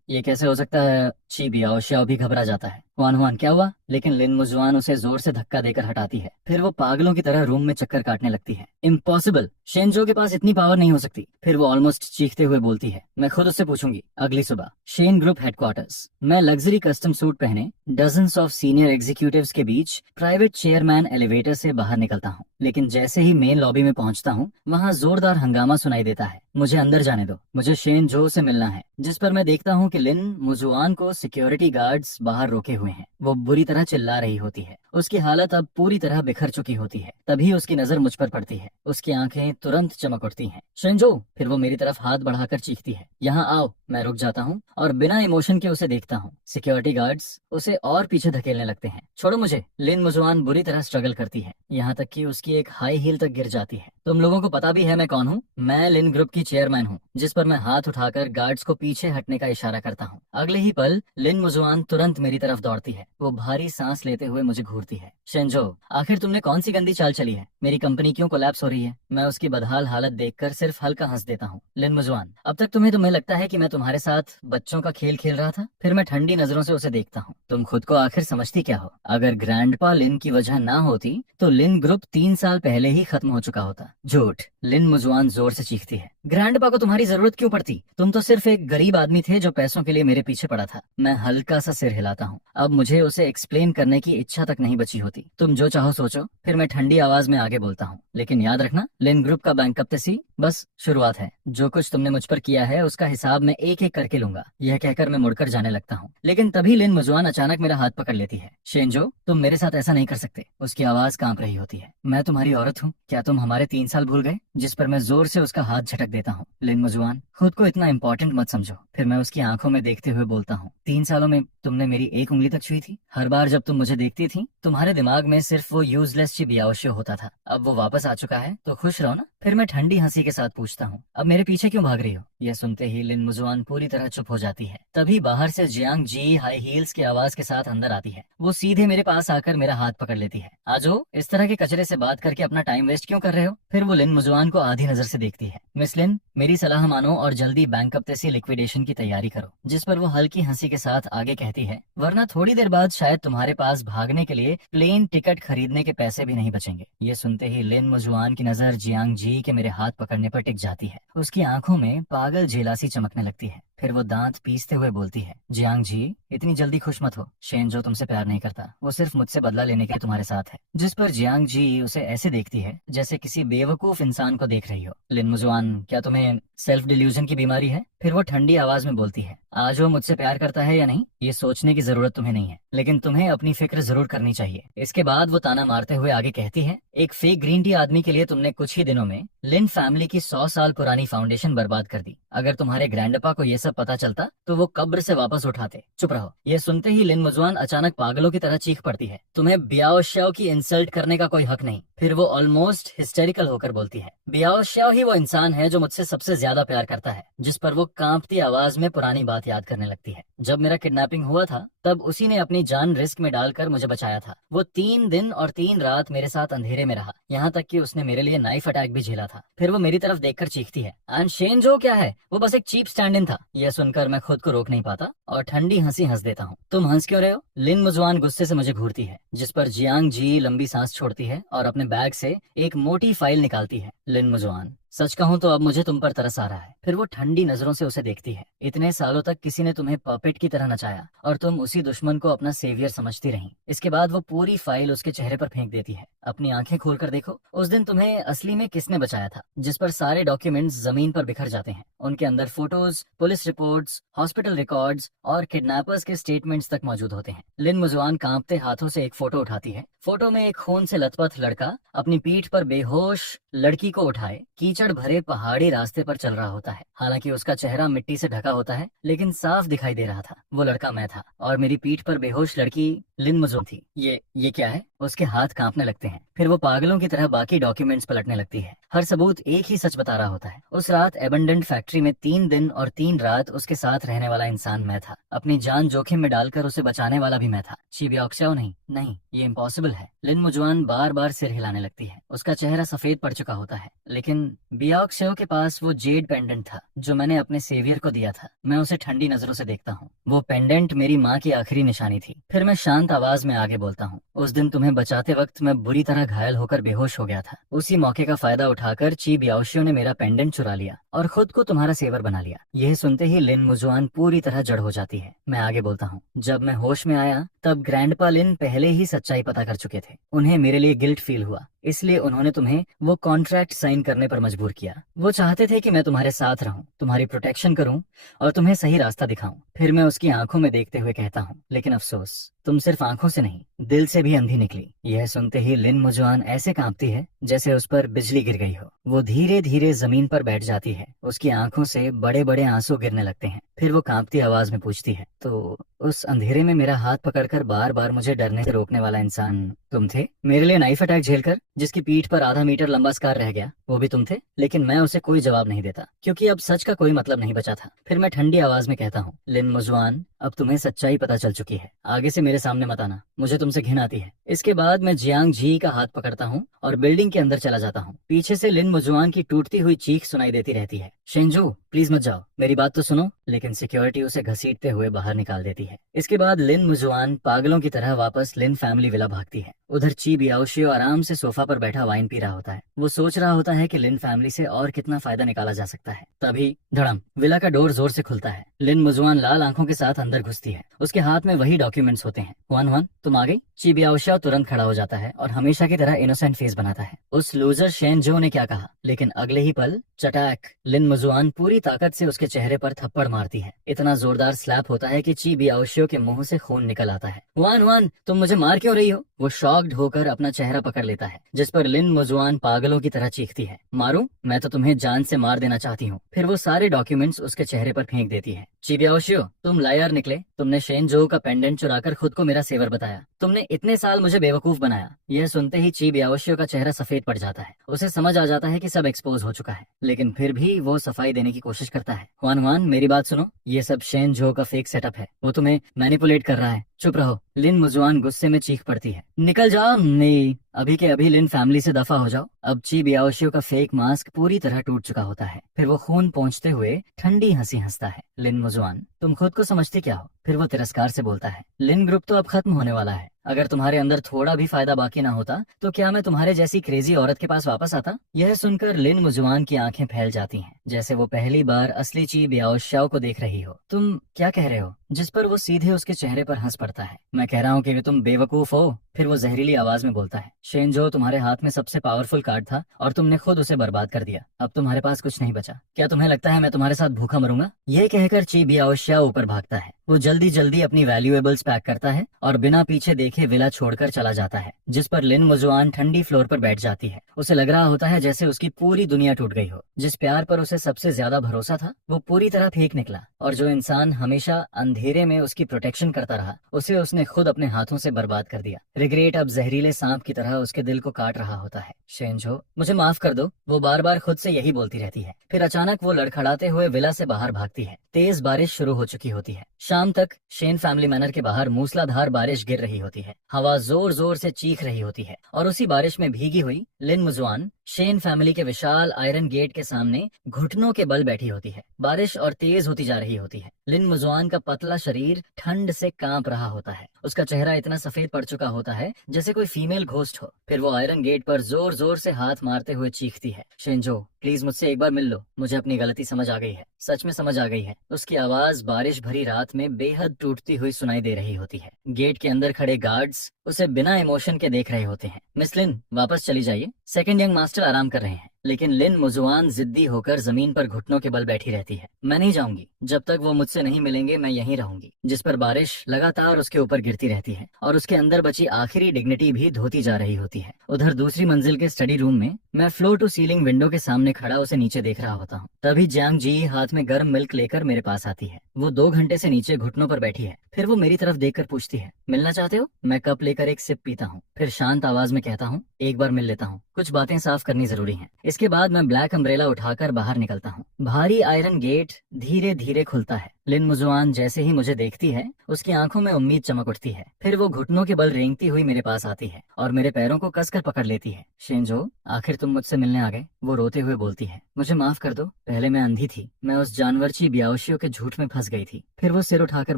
ये कैसे हो सकता है? चीब याओ शाओ भी घबरा जाता है। हुआन हुआन, क्या हुआ? लेकिन लिन मुजुआन उसे जोर से धक्का देकर हटाती है। फिर वो पागलों की तरह रूम में चक्कर काटने लगती है। इम्पॉसिबल, शेनजो के पास इतनी पावर नहीं हो सकती। फिर वो ऑलमोस्ट चीखते हुए बोलती है, मैं खुद उससे पूछूंगी। अगली सुबह शेन ग्रुप हेडक्वार्टर्स। मैं लग्जरी कस्टम सूट पहने डजन्स ऑफ सीनियर एग्जीक्यूटिव्स के बीच प्राइवेट चेयरमैन एलिवेटर से बाहर निकलता हूँ। लेकिन जैसे ही मेन लॉबी में पहुंचता हूँ, वहाँ जोरदार हंगामा सुनाई देता है। मुझे अंदर जाने दो, मुझे शेन जो से मिलना है। जिस पर मैं देखता हूँ कि लिन मुजुआन को सिक्योरिटी गार्ड्स बाहर रोके हुए हैं। वो बुरी तरह चिल्ला रही होती है। उसकी हालत अब पूरी तरह बिखर चुकी होती है। तभी उसकी नजर मुझ पर पड़ती है। उसकी आंखें तुरंत चमक उठती हैं। शेंजो! फिर वो मेरी तरफ हाथ बढ़ाकर चीखती है, यहाँ आओ। मैं रुक जाता हूँ और बिना इमोशन के उसे देखता हूँ। सिक्योरिटी गार्ड्स उसे और पीछे धकेलने लगते हैं। छोड़ो मुझे। लिन मुजुआन बुरी तरह स्ट्रगल करती है, यहाँ तक कि उसकी एक हाई हील तक गिर जाती है। तुम लोगों को पता भी है मैं कौन हूँ? मैं लिन ग्रुप की चेयरमैन हूँ। जिस पर मैं हाथ उठाकर गार्ड्स को पीछे हटने का इशारा करता हूँ। अगले ही पल लिन मुजुआन तुरंत मेरी तरफ दौड़ती है। वो भारी सांस लेते हुए मुझे घूरती है। शेंजो, आखिर तुमने कौन सी गंदी चाल चली है? मेरी कंपनी क्यों कोलैप्स हो रही है? मैं उसकी बदहाल हालत देखकर सिर्फ हल्का हंस देता हूँ। लिन मुजुआन, अब तक तुम्हें लगता है कि मैं तुम्हारे साथ बच्चों का खेल खेल रहा था? फिर मैं ठंडी नजरों से उसे देखता हूँ। तुम खुद को आखिर समझती क्या हो? अगर ग्रैंडपा लिन की वजह ना होती तो लिन ग्रुप 3 साल पहले ही खत्म हो चुका होता। झूठ! लिन मुजुआन जोर से चीखती है, ग्रैंडपा को तुम्हारी जरूरत क्यों पड़ती? तुम तो सिर्फ एक गरीब आदमी थे जो पैसों के लिए मेरे पीछे पड़ा था। मैं हल्का सा सिर हिलाता हूँ। अब मुझे उसे एक्सप्लेन करने की इच्छा तक नहीं बची होती। तुम जो चाहो सोचो। फिर मैं ठंडी आवाज में आगे बोलता हूँ, लेकिन याद रखना, लिन ग्रुप का बैंकरप्सी बस शुरुआत है। जो कुछ तुमने मुझ पर किया है उसका हिसाब मैं एक एक करके लूंगा। यह कहकर मैं मुड़कर जाने लगता हूँ। लेकिन तभी लिन मुजुआन अचानक अचानक मेरा हाथ पकड़ लेती है। शेंजो, तुम मेरे साथ ऐसा नहीं कर सकते। उसकी आवाज कांप रही होती है। मैं तुम्हारी औरत हूँ, क्या तुम हमारे 3 साल भूल गए? जिस पर मैं जोर से उसका हाथ झटक देता हूँ। लिन मुजुआन, खुद को इतना इंपॉर्टेंट मत समझो। फिर मैं उसकी आंखों में देखते हुए बोलता हूँ, 3 सालों में तुमने मेरी एक उंगली तक छुई थी? हर बार जब तुम मुझे देखती थी तुम्हारे दिमाग में सिर्फ वो यूजलेस ची बियाओशो होता था। अब वो वापस आ चुका है तो खुश रहो ना। फिर मैं ठंडी हंसी के साथ पूछता हूँ, अब मेरे पीछे क्यों भाग रही हो? यह सुनते ही लिन मुजुआन पूरी तरह चुप हो जाती है। तभी बाहर से जियांग जी हाई हील्स की आवाज के साथ अंदर आती है। वो सीधे मेरे पास आकर मेरा हाथ पकड़ लेती है। आजो, इस तरह के कचरे से बात करके अपना टाइम वेस्ट क्यों कर रहे हो? फिर वो लिन मुजुआन को आधी नजर से देखती है। मिस लिन, मेरी सलाह मानो और जल्दी बैंक हफ्ते से लिक्विडेशन की तैयारी करो। जिस पर वो हल्की हंसी के साथ आगे कहती है, वरना थोड़ी देर बाद शायद तुम्हारे पास भागने के लिए प्लेन टिकट खरीदने के पैसे भी नहीं बचेंगे। ये सुनते ही लिन मुजुआन की नजर जियांग जी के मेरे हाथ पकड़ने पर टिक जाती है। उसकी आंखों में पागल जेलासी चमकने लगती है। फिर वो दांत पीसते हुए बोलती है, जियांग जी, इतनी जल्दी खुश मत हो। शेंजो तुमसे प्यार नहीं करता, वो सिर्फ मुझसे बदला लेने के लिए तुम्हारे साथ है। जिस पर जियांग जी उसे ऐसे देखती है जैसे किसी बेवकूफ इंसान को देख रही हो। लिन मुजुआन, क्या तुम्हें सेल्फ डिल्यूजन की बीमारी है? फिर वो ठंडी आवाज में बोलती है, आज वो मुझसे प्यार करता है या नहीं ये सोचने की जरूरत तुम्हें नहीं है, लेकिन तुम्हें अपनी फिक्र जरूर करनी चाहिए। इसके बाद वो ताना मारते हुए आगे कहती है, एक फेक ग्रीन टी आदमी के लिए तुमने कुछ ही दिनों में लिन फैमिली की 100 साल पुरानी फाउंडेशन बर्बाद कर दी। अगर तुम्हारे ग्रैंडपा को ये सब पता चलता तो वो कब्र से वापस उठाते। चुप रहो। ये सुनते ही लिन मुजुआन अचानक पागलों की तरह चीख पड़ती है, तुम्हें बियाओ श्याओ की इंसल्ट करने का कोई हक नहीं। फिर वो ऑलमोस्ट हिस्टेरिकल होकर बोलती है, बियाओ श्याओ ही वो इंसान है जो मुझसे सबसे ज्यादा प्यार करता है। जिस पर वो कांपती आवाज में पुरानी बात याद करने लगती है। जब मेरा किडनैपिंग हुआ था तब उसी ने अपनी जान रिस्क में डालकर मुझे बचाया था। वो 3 दिन और 3 रात मेरे साथ अंधेरे में रहा, यहाँ तक कि उसने मेरे लिए नाइफ अटैक भी झेला था। फिर वो मेरी तरफ देखकर चीखती है, एंड शेंजो क्या है, वो बस एक चीप स्टैंड इन था। यह सुनकर मैं खुद को रोक नहीं पाता और ठंडी हंसी हंस देता हूँ। तुम हंस क्यों रहे हो? लिन मुजुआन गुस्से से मुझे घूरती है। जिस पर जियांग जी लंबी सांस छोड़ती है और अपने बैग से एक मोटी फाइल निकालती है। लिन मुजुआन, सच कहूं तो अब मुझे तुम पर तरस आ रहा है। फिर वो ठंडी नजरों से उसे देखती है। इतने सालों तक किसी ने तुम्हें पपेट की तरह नचाया और तुम उसी दुश्मन को अपना सेवियर समझती रही। इसके बाद वो पूरी फाइल उसके चेहरे पर फेंक देती है। अपनी आंखें खोलकर देखो, उस दिन तुम्हें असली में किसने बचाया था? जिस पर सारे डॉक्यूमेंट्स जमीन पर बिखर जाते हैं। उनके अंदर photos, police reports, hospital records और किडनैपर्स के स्टेटमेंट्स तक मौजूद होते हैं। लिन मुजुआन कांपते हाथों से एक फोटो उठाती है। फोटो में एक खून से लथपथ लड़का अपनी पीठ पर बेहोश लड़की को उठाए कीचड़ भरे पहाड़ी रास्ते पर चल रहा होता है। हालांकि उसका चेहरा मिट्टी से ढका होता है, लेकिन साफ दिखाई दे रहा था। वो लड़का मैं था और मेरी पीठ पर बेहोश लड़की लिन मुजुआन थी। ये क्या है? उसके हाथ कांपने लगते हैं। फिर वो पागलों की तरह बाकी डॉक्यूमेंट्स पलटने लगती है। हर सबूत एक ही सच बता रहा होता है। उस रात एबंडेंट फैक्ट्री में 3 दिन और 3 रात उसके साथ रहने वाला इंसान मैं था। अपनी जान जोखिम में डालकर उसे बचाने वाला भी मैं था। शिबियाओक्साओ नहीं, ये इम्पॉसिबल है। लिन मुजुआन बार बार सिर हिलाने लगती है। उसका चेहरा सफेद पड़ चुका होता है, लेकिन बियाओक्साओ के पास वो जेड पेंडेंट था जो मैंने अपने सेवियर को दिया था। मैं उसे ठंडी नजरों से देखता हूँ। वो पेंडेंट मेरी माँ की आखिरी निशानी थी। फिर मैं शांत आवाज में आगे बोलता हूँ, उस दिन तुम्हें बचाते वक्त मैं बुरी तरह घायल होकर बेहोश हो गया था। उसी मौके का फायदा उठाकर ची बियाओशियो ने मेरा पेंडेंट चुरा लिया और खुद को तुम्हारा सेवर बना लिया। यह सुनते ही लिन मुजुआन पूरी तरह जड़ हो जाती है। मैं आगे बोलता हूँ, जब मैं होश में आया तब ग्रैंडपा लिन पहले ही सच्चाई पता कर चुके थे। उन्हें मेरे लिए गिल्ट फील हुआ, इसलिए उन्होंने तुम्हें वो कॉन्ट्रैक्ट साइन करने पर मजबूर किया। वो चाहते थे कि मैं तुम्हारे साथ रहूं, तुम्हारी प्रोटेक्शन करूं और तुम्हें सही रास्ता दिखाऊं। फिर मैं उसकी आंखों में देखते हुए कहता हूं, लेकिन अफसोस, तुम सिर्फ आंखों से नहीं दिल से भी अंधी निकली। यह सुनते ही लिन मुजुआन ऐसे कांपती है जैसे उस पर बिजली गिर गई हो। वो धीरे धीरे जमीन पर बैठ जाती है। उसकी आंखों से बड़े बड़े आंसू गिरने लगते हैं। फिर वो कांपती आवाज में पूछती है, तो उस अंधेरे में मेरा हाथ पकड़कर बार बार मुझे डरने से रोकने वाला इंसान तुम थे? मेरे लिए नाइफ अटैक झेलकर जिसकी पीठ पर आधा मीटर लंबा स्कार रह गया, वो भी तुम थे? लेकिन मैं उसे कोई जवाब नहीं देता, क्योंकि अब सच का कोई मतलब नहीं बचा था। फिर मैं ठंडी आवाज में कहता हूँ, लिन मुजुआन, अब तुम्हें सच्चाई पता चल चुकी है। आगे से मेरे सामने मत आना, मुझे तुमसे घिन आती है। इसके बाद मैं जियांग जी का हाथ पकड़ता हूँ और बिल्डिंग के अंदर चला जाता हूँ। पीछे से लिन मुजुआन की टूटती हुई चीख सुनाई देती रहती है, शेंजू प्लीज मत जाओ, मेरी बात तो सुनो। लेकिन सिक्योरिटी उसे घसीटते हुए बाहर निकाल देती है। इसके बाद लिन मुजुआन पागलों की तरह वापस लिन फैमिली विला भागती है। उधर ची बियाओशियो आराम से सोफा पर बैठा वाइन पी रहा होता है। वो सोच रहा होता है कि लिन फैमिली से और कितना फायदा निकाला जा सकता है। तभी धड़म, विला का डोर जोर से खुलता है। लिन मुजुआन लाल आंखों के साथ अंदर घुसती है। उसके हाथ में वही डॉक्यूमेंट्स होते हैं। हुआन हुआन, तुम आ गई? ची बियाओशियो तुरंत खड़ा हो जाता है और हमेशा की तरह इनोसेंट फेस बनाता है। उस लूजर शेन जो ने क्या कहा, लेकिन अगले ही पल चटाक, लिन मजुआन पूरी ताकत से उसके चेहरे पर थप्पड़ मारती है। इतना जोरदार स्लैप होता है कि ची बियाओशियो के मुंह से खून निकल आता है। वान वान, तुम मुझे मार क्यों रही हो? वो शॉक्ड होकर अपना चेहरा पकड़ लेता है, जिस पर लिन मजुआन पागलों की तरह चीखती है, मारूं? मैं तो तुम्हें जान से मार देना चाहती हूँ। फिर वो सारे डॉक्यूमेंट्स उसके चेहरे पर फेंक देती है। ची बियाओशियो, तुम लायर निकले। तुमने शेनजो का पेंडेंट चुराकर खुद को मेरा सेवर बताया। तुमने इतने साल मुझे बेवकूफ बनाया। यह सुनते ही ची बियाओशियो का चेहरा सफेद पड़ जाता है। उसे समझ आ जाता है कि सब एक्सपोज हो चुका है, लेकिन फिर भी वो सफाई देने की कोशिश करता है। हुआन हुआन, मेरी बात सुनो, ये सब शेनजो का फेक सेटअप है। वो तुम्हें मैनिपुलेट कर रहा है। चुप रहो। लिन मुजुआन गुस्से में चीख पड़ती है, निकल जाओ। नहीं, अभी के अभी लिन फैमिली से दफा हो जाओ। अब ची बियाओशियो का फेक मास्क पूरी तरह टूट चुका होता है। फिर वो खून पहुंचते हुए ठंडी हंसी हंसता है। लिन मुजुआन, तुम खुद को समझती क्या हो? फिर वो तिरस्कार से बोलता है, लिन ग्रुप तो अब खत्म होने वाला है। अगर तुम्हारे अंदर थोड़ा भी फायदा बाकी ना होता तो क्या मैं तुम्हारे जैसी क्रेजी औरत के पास वापस आता? यह सुनकर लिन मुजुआन की आंखें फैल जाती हैं, जैसे वो पहली बार असली ची बियाओशियो को देख रही हो। तुम क्या कह रहे हो? जिस पर वो सीधे उसके चेहरे पर हंस पड़ता है। मैं कह रहा हूँ कि तुम बेवकूफ हो। फिर वो जहरीली आवाज में बोलता है, शेनजो तुम्हारे हाथ में सबसे पावरफुल कार्ड था और तुमने खुद उसे बर्बाद कर दिया। अब तुम्हारे पास कुछ नहीं बचा। क्या तुम्हें लगता है मैं तुम्हारे साथ भूखा मरूंगा? यह कहकर ची बियाओशियो ऊपर भागता है। वो जल्दी जल्दी अपनी वैल्यूएबल्स पैक करता है और बिना पीछे देखे विला छोड़कर चला जाता है, जिस पर लिन मुजुआन ठंडी फ्लोर पर बैठ जाती है। उसे लग रहा होता है जैसे उसकी पूरी दुनिया टूट गई हो। जिस प्यार पर उसे सबसे ज्यादा भरोसा था वो पूरी तरह फेक निकला, और जो इंसान हमेशा अंधेरे में उसकी प्रोटेक्शन करता रहा उसे उसने खुद अपने हाथों से बर्बाद कर दिया। रिग्रेट अब जहरीले सांप की तरह उसके दिल को काट रहा होता है। शेनजो, मुझे माफ कर दो, वो बार बार खुद से यही बोलती रहती है। फिर अचानक वो लड़खड़ाते हुए विला से बाहर भागती है। तेज बारिश शुरू हो चुकी होती है। शाम तक शेन फैमिली मैनर के बाहर मूसलाधार बारिश गिर रही होती है। हवा जोर जोर से चीख रही होती है, और उसी बारिश में भीगी हुई लिन मुजुआन शेन फैमिली के विशाल आयरन गेट के सामने घुटनों के बल बैठी होती है। बारिश और तेज होती जा रही होती है। लिन मुजुआन का पतला शरीर ठंड से कांप रहा होता है। उसका चेहरा इतना सफेद पड़ चुका होता है जैसे कोई फीमेल घोस्ट हो। फिर वो आयरन गेट पर जोर जोर से हाथ मारते हुए चीखती है, शेनजो प्लीज मुझसे एक बार मिल लो। मुझे अपनी गलती समझ आ गई है, सच में समझ आ गई है। उसकी आवाज बारिश भरी रात में बेहद टूटती हुई सुनाई दे रही होती है। गेट के अंदर खड़े गार्ड्स उसे बिना इमोशन के देख रहे होते हैं। मिस लिन, वापस चली जाइए, सेकंड यंग मास्टर आराम कर रहे हैं। लेकिन लिन मुजुआन जिद्दी होकर जमीन पर घुटनों के बल बैठी रहती है। मैं नहीं जाऊंगी, जब तक वो मुझसे नहीं मिलेंगे मैं यहीं रहूंगी। जिस पर बारिश लगातार उसके ऊपर गिरती रहती है और उसके अंदर बची आखिरी डिग्निटी भी धोती जा रही होती है। उधर दूसरी मंजिल के स्टडी रूम में मैं फ्लोर टू सीलिंग विंडो के सामने खड़ा उसे नीचे देख रहा होता हूँ। तभी जियांग जी हाथ में गर्म मिल्क लेकर मेरे पास आती है। वो 2 घंटे से नीचे घुटनों पर बैठी है। फिर वो मेरी तरफ देखकर पूछती है, मिलना चाहते हो? मैं कप लेकर एक सिप पीता हूँ, फिर शांत आवाज में कहता हूँ, एक बार मिल लेता हूँ, कुछ बातें साफ करनी जरूरी हैं। इसके बाद मैं ब्लैक अम्ब्रेला उठाकर बाहर निकलता हूँ। भारी आयरन गेट धीरे धीरे खुलता है। लिन मुजुआन जैसे ही मुझे देखती है उसकी आंखों में उम्मीद चमक उठती है। फिर वो घुटनों के बल रेंगती हुई मेरे पास आती है और मेरे पैरों को कसकर पकड़ लेती है। शेनजो, आखिर तुम मुझसे मिलने आ गए, वो रोते हुए बोलती है। मुझे माफ कर दो, पहले मैं अंधी थी, मैं उस जानवरची बियाओशियो के झूठ में फंस गई थी। फिर वो सिर उठाकर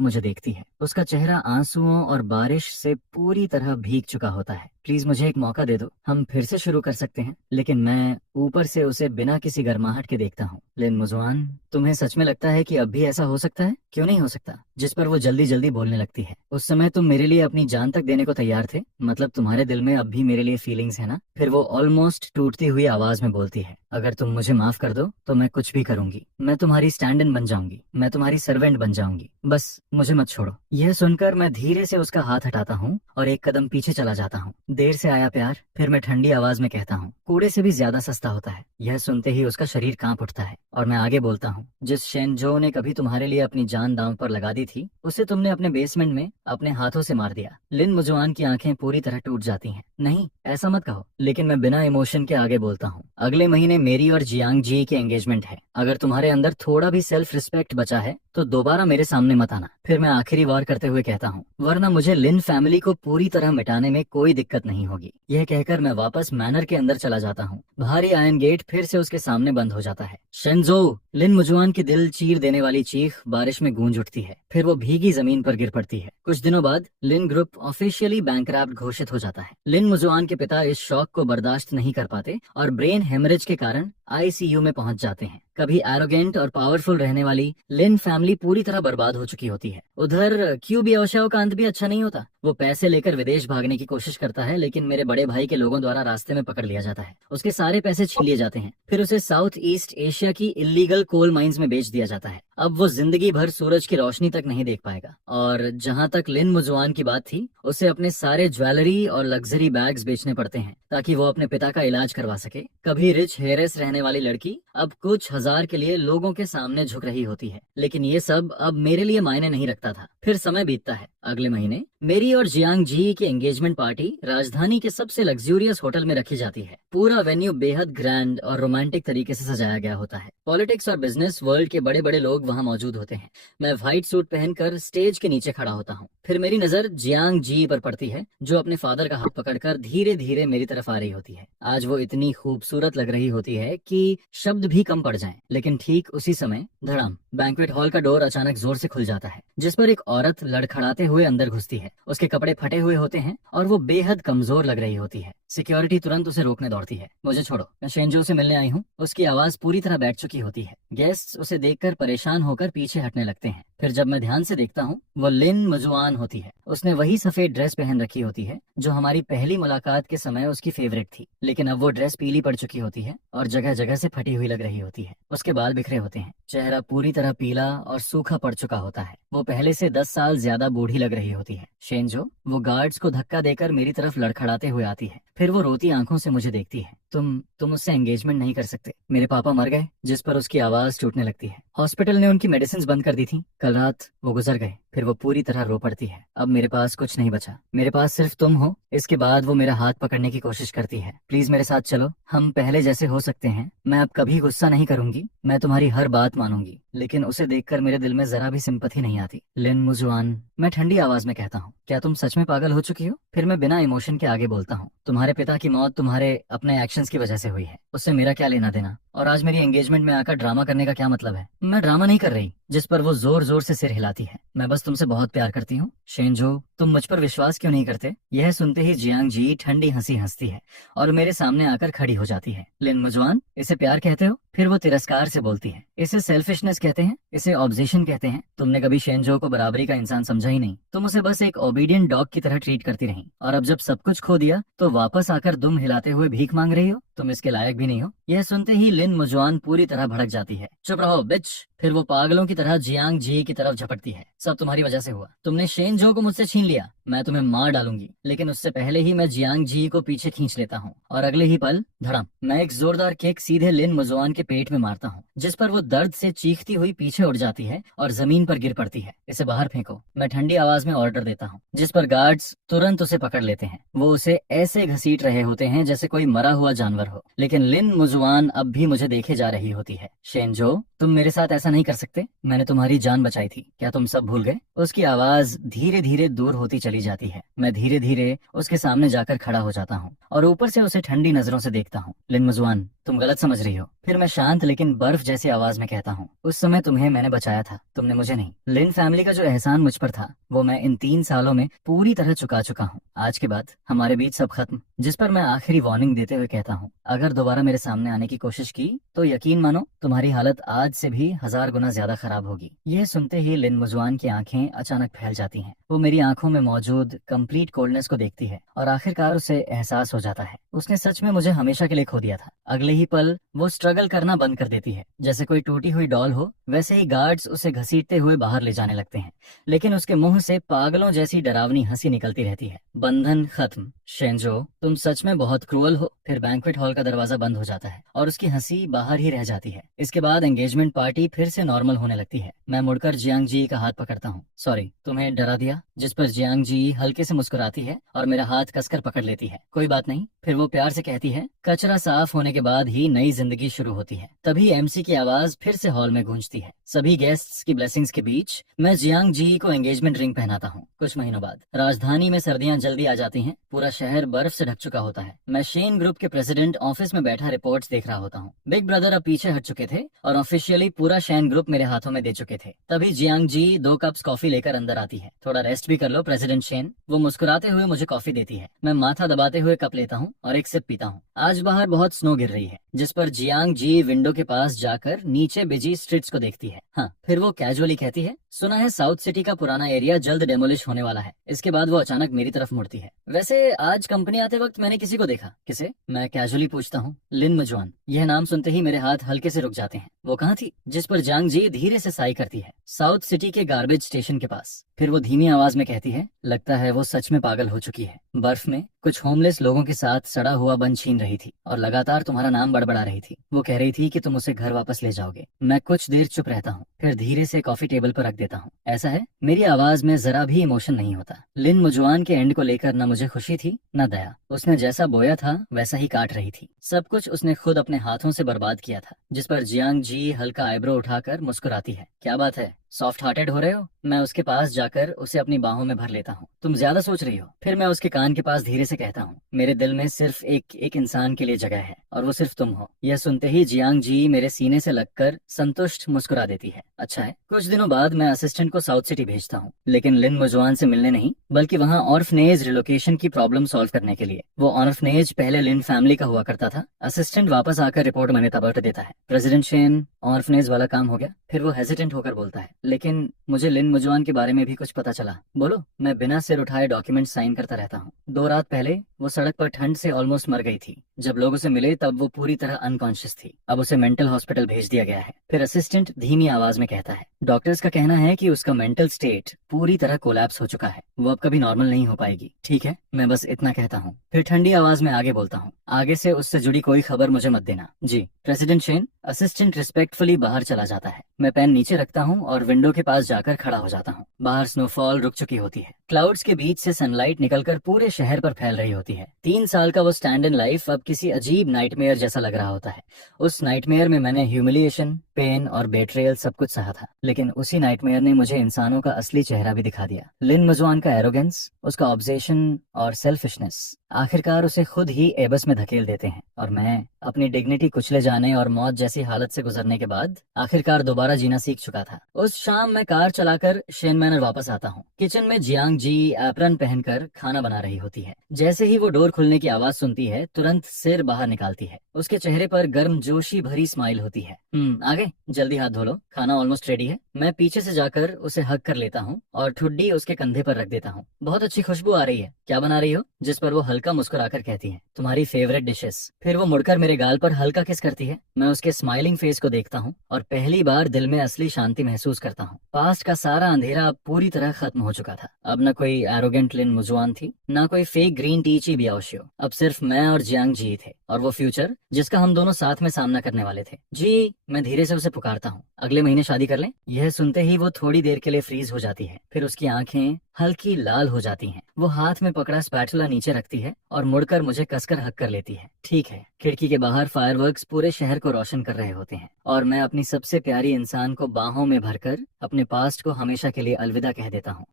मुझे देखती है। उसका चेहरा आंसुओं और बारिश से पूरी तरह भीग चुका होता है। प्लीज मुझे एक मौका दे दो, हम फिर से शुरू कर सकते हैं। लेकिन मैं ऊपर से उसे बिना किसी गर्माहट के देखता हूँ। लिन मुजुआन, तुम्हें सच में लगता है कि अब भी ऐसा हो सकता है? क्यों नहीं हो सकता? जिस पर वो जल्दी जल्दी बोलने लगती है। उस समय तुम मेरे लिए अपनी जान तक देने को तैयार थे, मतलब तुम्हारे दिल में अब भी मेरे लिए फीलिंग्स है ना? फिर वो ऑलमोस्ट टूटती हुई आवाज में बोलती है, अगर तुम मुझे माफ कर दो तो मैं कुछ भी करूंगी। मैं तुम्हारी स्टैंड इन बन जाऊंगी, मैं तुम्हारी सर्वेंट बन जाऊंगी, बस मुझे मत छोड़ो। यह सुनकर मैं धीरे से उसका हाथ हटाता हूँ और एक कदम पीछे चला जाता हूँ। देर से आया प्यार, फिर मैं ठंडी आवाज में कहता हूँ, कूड़े से भी ज्यादा सस्ता होता है। यह सुनते ही उसका शरीर कांप उठता है और मैं आगे बोलता हूँ, जिस शेनजो ने कभी तुम्हारे लिए अपनी जान दांव पर लगा दी थी उसे तुमने अपने बेसमेंट में अपने हाथों से मार दिया। लिन मुजुआन की आंखें पूरी तरह टूट जाती हैं। नहीं, ऐसा मत कहो। लेकिन मैं बिना इमोशन के आगे बोलता हूँ, अगले महीने मेरी और जियांग जी की एंगेजमेंट है। अगर तुम्हारे अंदर थोड़ा भी सेल्फ रिस्पेक्ट बचा है तो दोबारा मेरे सामने मत आना। फिर मैं आखिरी वार करते हुए कहता हूँ, वरना मुझे लिन फैमिली को पूरी तरह मिटाने में कोई दिक्कत नहीं होगी। यह कहकर मैं वापस मैनर के अंदर चला जाता हूँ। भारी आयरन गेट फिर से उसके सामने बंद हो जाता है। शेनजो, लिन मुजुआन की दिल चीर देने वाली चीख बारिश में गूंज उठती है। फिर वो भीगी जमीन पर गिर पड़ती है। कुछ दिनों बाद लिन ग्रुप ऑफिशियली बैंकरप्ट घोषित हो जाता है। लिन मुजुआन के पिता इस शॉक को बर्दाश्त नहीं कर पाते और ब्रेन हेमरेज के कारण आईसीयू में पहुंच जाते हैं। कभी एरोगेंट और पावरफुल रहने वाली लिन फैमिली पूरी तरह बर्बाद हो चुकी होती है। उधर क्यू बियोशाओ का अंत भी अच्छा नहीं होता। वो पैसे लेकर विदेश भागने की कोशिश करता है, लेकिन मेरे बड़े भाई के लोगों द्वारा रास्ते में पकड़ लिया जाता है। उसके सारे पैसे छीन लिए जाते हैं। फिर उसे साउथ ईस्ट एशिया की इलीगल कोल माइंस में बेच दिया जाता है। अब वो जिंदगी भर सूरज की रोशनी तक नहीं देख पाएगा। और जहां तक लिन मुजुआन की बात थी, उसे अपने सारे ज्वेलरी और लग्जरी बैग्स बेचने पड़ते हैं ताकि वो अपने पिता का इलाज करवा सके। कभी रिच हेयरस रहने वाली लड़की अब कुछ हजार के लिए लोगों के सामने झुक रही होती है, लेकिन ये सब अब मेरे लिए मायने नहीं रखता था। फिर समय बीतता है। अगले महीने मेरी और जियांग जी की एंगेजमेंट पार्टी राजधानी के सबसे लग्जूरियस होटल में रखी जाती है। पूरा वेन्यू बेहद ग्रैंड और रोमांटिक तरीके से सजाया गया होता है। पॉलिटिक्स और बिजनेस वर्ल्ड के बड़े बड़े लोग वहाँ मौजूद होते हैं। मैं व्हाइट सूट पहनकर स्टेज के नीचे खड़ा होता हूँ। फिर मेरी नजर जियांग जी पर पड़ती है, जो अपने फादर का हाथ पकड़कर धीरे धीरे मेरी तरफ आ रही होती है। आज वो इतनी खूबसूरत लग रही होती है कि शब्द भी कम पड़ जाएं। लेकिन ठीक उसी समय धड़ाम, बैंक्वेट हॉल का डोर अचानक जोर से खुल जाता है, जिस पर एक औरत लड़खड़ाते हुए अंदर घुसती है। उसके कपड़े फटे हुए होते हैं और वो बेहद कमजोर लग रही होती है। सिक्योरिटी तुरंत उसे रोकने दौड़ती है। मुझे छोड़ो, मैं शेंजो से मिलने आई हूँ। उसकी आवाज पूरी तरह बैठ चुकी होती है। गेस्ट्स उसे देखकर परेशान होकर पीछे हटने लगते हैं। फिर जब मैं ध्यान से देखता हूँ, वो लिन मुजुआन होती है। उसने वही सफेद ड्रेस पहन रखी होती है जो हमारी पहली मुलाकात के समय उसकी फेवरेट थी, लेकिन अब वो ड्रेस पीली पड़ चुकी होती है और जगह जगह से फटी हुई लग रही होती है। उसके बाल बिखरे होते हैं, चेहरा पूरी तरह पीला और सूखा पड़ चुका होता है। वो पहले से 10 साल ज्यादा बूढ़ी लग रही होती है। शेंजो, वो गार्ड्स को धक्का देकर मेरी तरफ लड़खड़ाते हुए आती है। फिर वो रोती आंखों से मुझे देखती है। तुम उससे एंगेजमेंट नहीं कर सकते। मेरे पापा मर गए। जिस पर उसकी आवाज टूटने लगती है। हॉस्पिटल ने उनकी मेडिसिन बंद कर दी थी। कल रात वो गुजर गए। फिर वो पूरी तरह रो पड़ती है। अब मेरे पास कुछ नहीं बचा। मेरे पास सिर्फ तुम हो। इसके बाद वो मेरा हाथ पकड़ने की कोशिश करती है। प्लीज मेरे साथ चलो, हम पहले जैसे हो सकते हैं। मैं अब कभी गुस्सा नहीं करूंगी। मैं तुम्हारी हर बात मानूंगी। लेकिन उसे देखकर मेरे दिल में जरा भी सिंपैथी नहीं आती। लिन मुजुआन, मैं ठंडी आवाज में कहता हूँ, क्या तुम सच में पागल हो चुकी हो? फिर मैं बिना इमोशन के आगे बोलता हूँ, तुम्हारे पिता की मौत तुम्हारे अपने एक्शंस की वजह से हुई है। उससे मेरा क्या लेना देना? और आज मेरी एंगेजमेंट में आकर ड्रामा करने का क्या मतलब है? मैं ड्रामा नहीं कर रही। जिस पर वो जोर जोर से सिर हिलाती है। मैं बस तुमसे बहुत प्यार करती हूँ। शेंजो, तुम मुझ पर विश्वास क्यों नहीं करते? यह सुनते ही जियांग जी ठंडी हंसी हंसती है और मेरे सामने आकर खड़ी हो जाती है। लिन मुजुआन, इसे प्यार कहते हो? फिर वो तिरस्कार से बोलती है, इसे सेल्फिशनेस कहते हैं, इसे ऑब्जेशन कहते हैं। तुमने कभी शेंजो को बराबरी का इंसान समझा ही नहीं। तुम उसे बस एक ओबीडियंट डॉग की तरह ट्रीट करती रही, और अब जब सब कुछ खो दिया तो वापस आकर दुम हिलाते हुए भीख मांग रही हो। तुम इसके लायक भी नहीं हो। यह सुनते ही लिन मुजुआन पूरी तरह भड़क जाती है। चुप रहो बिच। फिर वो पागलों की तरह जियांग जी की तरफ झपटती है। सब तुम्हारी वजह से हुआ। तुमने शेंजो को मुझसे छीन लिया। मैं तुम्हें मार डालूंगी। लेकिन उससे पहले ही मैं जियांग जी को पीछे खींच लेता हूँ और अगले ही पल धड़म, मैं एक जोरदार किक सीधे लिन मुजुआन के पेट में मारता हूँ, जिस पर वो दर्द से चीखती हुई पीछे उड़ जाती है और जमीन पर गिर पड़ती है। इसे बाहर फेंको, मैं ठंडी आवाज में ऑर्डर देता हूँ, जिस पर गार्ड्स तुरंत उसे पकड़ लेते हैं। वो उसे ऐसे घसीट रहे होते हैं जैसे कोई मरा हुआ जानवर हो। लेकिन लिन मुजुआन अब भी मुझे देखे जा रही होती है। शेंजो, तुम मेरे साथ ऐसा नहीं कर सकते। मैंने तुम्हारी जान बचाई थी। क्या तुम सब भूल गए? उसकी आवाज धीरे धीरे दूर होती चली जाती है। मैं धीरे धीरे उसके सामने जाकर खड़ा हो जाता हूँ और ऊपर से उसे ठंडी नजरों से देखता हूँ। लिन मुजुआन, तुम गलत समझ रही हो। फिर मैं शांत लेकिन बर्फ जैसी आवाज में कहता हूँ, उस समय तुम्हें मैंने बचाया था, तुमने मुझे नहीं। लिन फैमिली का जो एहसान मुझ पर था, वो मैं इन 3 सालों में पूरी तरह चुका चुका हूँ। आज के बाद हमारे बीच सब खत्म। जिस पर मैं आखिरी वार्निंग देते हुए कहता हूँ, अगर दोबारा मेरे सामने आने की कोशिश की तो यकीन मानो तुम्हारी हालत आज से भी 1000 गुना ज्यादा खराब होगी। यह सुनते ही लिन मुजुआन की आंखें अचानक फैल जाती हैं। वो मेरी आंखों में मौजूद कंप्लीट कोल्डनेस को देखती है और आखिरकार उसे एहसास हो जाता है, उसने सच में मुझे हमेशा के लिए खो दिया था। अगले ही पल वो स्ट्रगल करना बंद कर देती है। जैसे कोई टूटी हुई डॉल हो, वैसे ही गार्ड्स उसे घसीटते हुए बाहर ले जाने लगते हैं, लेकिन उसके मुंह से पागलों जैसी डरावनी हंसी निकलती रहती है। बंधन खत्म। शेंजो, तुम सच में बहुत क्रूअल हो। फिर बैंक्वेट हॉल का दरवाजा बंद हो जाता है और उसकी हंसी बाहर ही रह जाती है। इसके बाद एंगेजमेंट पार्टी फिर से नॉर्मल होने लगती है। मैं मुड़कर जियांग जी का हाथ पकड़ता हूँ। सॉरी, तुम्हें डरा दिया? जिस पर जियांग जी हल्के से मुस्कुराती है और मेरा हाथ कसकर पकड़ लेती है। कोई बात नहीं। फिर वो प्यार से कहती है, कचरा साफ होने के बाद ही नई जिंदगी शुरू होती है। तभी एमसी की आवाज फिर से हॉल में गूंजती है। सभी गेस्ट्स की ब्लेसिंग्स के बीच मैं जियांग जी को एंगेजमेंट रिंग पहनाता हूँ। कुछ महीनों बाद राजधानी में सर्दियां जल्दी आ जाती हैं, पूरा शहर बर्फ से ढक चुका होता है। मैं शेन ग्रुप के प्रेसिडेंट ऑफिस में बैठा रिपोर्ट्स देख रहा होता हूँ। बिग ब्रदर अब पीछे हट चुके थे और ऑफिशियली पूरा शेन ग्रुप मेरे हाथों में दे चुके थे। तभी जियांग जी 2 कप्स कॉफी लेकर अंदर आती है। थोड़ा रेस्ट भी कर लो प्रेसिडेंट शेन। वो मुस्कुराते हुए मुझे कॉफी देती है। मैं माथा दबाते हुए कप लेता हूँ और एक सिप पीता हूँ। आज बाहर बहुत स्नो गिर रही है, जिस पर जियांग जी विंडो के पास जाकर नीचे बिजी स्ट्रीट्स को देखती है। हाँ, फिर वो कैजुअली कहती है, सुना है साउथ सिटी का पुराना एरिया जल्द डेमोलिश होने वाला है। इसके बाद वो अचानक मेरी तरफ मुड़ती है। वैसे आज कंपनी आते वक्त मैंने किसी को देखा। किसे? मैं कैजुअली पूछता हूँ। लिन मजुआन। यह नाम सुनते ही मेरे हाथ हल्के से रुक जाते हैं। वो कहाँ थी? जिस पर जियांग जी धीरे से साई करती है। साउथ सिटी के गार्बेज स्टेशन के पास। फिर वो धीमी आवाज में कहती है, लगता है वो सच में पागल हो चुकी है। बर्फ में कुछ होमलेस लोगों के साथ सड़ा हुआ बन छीन रही थी और लगातार तुम्हारा नाम बड़बड़ा रही थी। वो कह रही थी कि तुम उसे घर वापस ले जाओगे। मैं कुछ देर चुप रहता हूँ, फिर धीरे से कॉफी टेबल पर रख देता हूँ। ऐसा है? मेरी आवाज में जरा भी इमोशन नहीं होता। लिन मुजुआन के एंड को लेकर न मुझे खुशी थी न दया। उसने जैसा बोया था वैसा ही काट रही थी। सब कुछ उसने खुद अपने हाथों से बर्बाद किया था। जिस पर जियांग जी हल्का आईब्रो उठाकर मुस्कुराती है। क्या बात है, सॉफ्ट हार्टेड हो रहे हो? मैं उसके पास जाकर उसे अपनी बाहों में भर लेता हूँ। तुम ज्यादा सोच रही हो। फिर मैं उसके कान के पास धीरे से कहता हूँ, मेरे दिल में सिर्फ एक इंसान के लिए जगह है और वो सिर्फ तुम हो। यह सुनते ही जियांग जी मेरे सीने से लगकर संतुष्ट मुस्कुरा देती है। अच्छा है। कुछ दिनों बाद मैं असिस्टेंट को साउथ सिटी भेजता हूँ, लेकिन लिन मुजुआन से मिलने नहीं, बल्कि वहाँ ऑर्फनेज रिलोकेशन की प्रॉब्लम सॉल्व करने के लिए। वो ऑर्फनेज पहले लिन फैमिली का हुआ करता था। असिस्टेंट वापस आकर रिपोर्ट मैंने तबर्ट देता है। प्रेसिडेंट शेन, ऑर्फनेज वाला काम हो गया? फिर वो हेजिटेंट होकर बोलता है, लेकिन मुझे लिन मुजुआन के बारे में भी कुछ पता चला। बोलो। मैं बिना सिर उठाए डॉक्यूमेंट साइन करता रहता हूँ। 2 रात पहले वो सड़क पर ठंड से ऑलमोस्ट मर गई थी। जब लोग उसे मिले तब वो पूरी तरह अनकॉन्शियस थी। अब उसे मेंटल हॉस्पिटल भेज दिया गया है। फिर असिस्टेंट धीमी आवाज में कहता है, डॉक्टर्स का कहना है कि उसका मेंटल स्टेट पूरी तरह कोलैप्स हो चुका है। वो अब कभी नॉर्मल नहीं हो पाएगी। ठीक है, मैं बस इतना कहता हूँ। फिर ठंडी आवाज में आगे बोलता हूँ, आगे से उससे जुड़ी कोई खबर मुझे मत देना। जी प्रेसिडेंट शेन। असिस्टेंट रिस्पेक्टफुली बाहर चला जाता है। मैं पेन नीचे रखता हूँ और विंडो के पास जाकर खड़ा हो जाता हूँ। बाहर स्नोफॉल रुक चुकी होती है। क्लाउड्स के बीच से सनलाइट निकलकर पूरे शहर पर फैल रही होती है। 3 साल का वो स्टैंड इन लाइफ अब किसी अजीब नाइटमेयर जैसा लग रहा होता है। उस नाइटमेयर में मैंने ह्यूमिलिएशन, पेन और बेट्रेयल सब कुछ सहा था, लेकिन उसी नाइटमेयर ने मुझे इंसानों का असली चेहरा भी दिखा दिया। लिन मुजुआन का एरोगेंस, उसका ऑब्सेशन और सेल्फिशनेस आखिरकार उसे खुद ही एबस में धकेल देते हैं। और मैं अपनी डिग्निटी कुचले जाने और मौत जैसी हालत से गुजरने के बाद आखिरकार दोबारा जीना सीख चुका था। उस शाम मैं कार चलाकर शेन मैनर वापस आता हूँ। किचन में जियांग जी एप्रन पहनकर खाना बना रही होती है। जैसे ही वो डोर खुलने की आवाज सुनती है, तुरंत सिर बाहर निकालती है। उसके चेहरे पर गर्म जोशी भरी स्माइल होती है। आगे जल्दी हाथ धो लो, खाना ऑलमोस्ट रेडी है। मैं पीछे से जाकर उसे हक कर लेता हूँ और ठुड्डी उसके कंधे पर रख देता हूँ। बहुत अच्छी खुशबू आ रही है। क्या बना रही हो? जिस पर वो हल्का मुस्कुराकर कहती है, तुम्हारी फेवरेट डिशेस। फिर वो मुड़कर मेरे गाल पर हल्का किस करती है। मैं उसके स्माइलिंग फेस को देखता हूँ और पहली बार दिल में असली शांति महसूस करता हूँ। पास्ट का सारा अंधेरा अब पूरी तरह खत्म हो चुका था। अब न कोई एरोगेंट लिन मुजुआन थी, ना कोई फेक ग्रीन टी ची बियाओशियो। अब सिर्फ मैं और जियांग जी थे और वो फ्यूचर जिसका हम दोनों साथ में सामना करने वाले थे। जी, मैं धीरे से उसे पुकारता हूँ। अगले महीने शादी कर लें? यह सुनते ही वो थोड़ी देर के लिए फ्रीज हो जाती है। फिर उसकी आंखें हल्की लाल हो जाती हैं। वो हाथ में पकड़ा स्पैटुला नीचे रखती है और मुड़कर मुझे कसकर हक कर लेती है। ठीक है। खिड़की के बाहर फायरवर्क्स पूरे शहर को रोशन कर रहे होते हैं और मैं अपनी सबसे प्यारी इंसान को बाहों में भरकर अपने पास्ट को हमेशा के लिए अलविदा कह देता हूँ।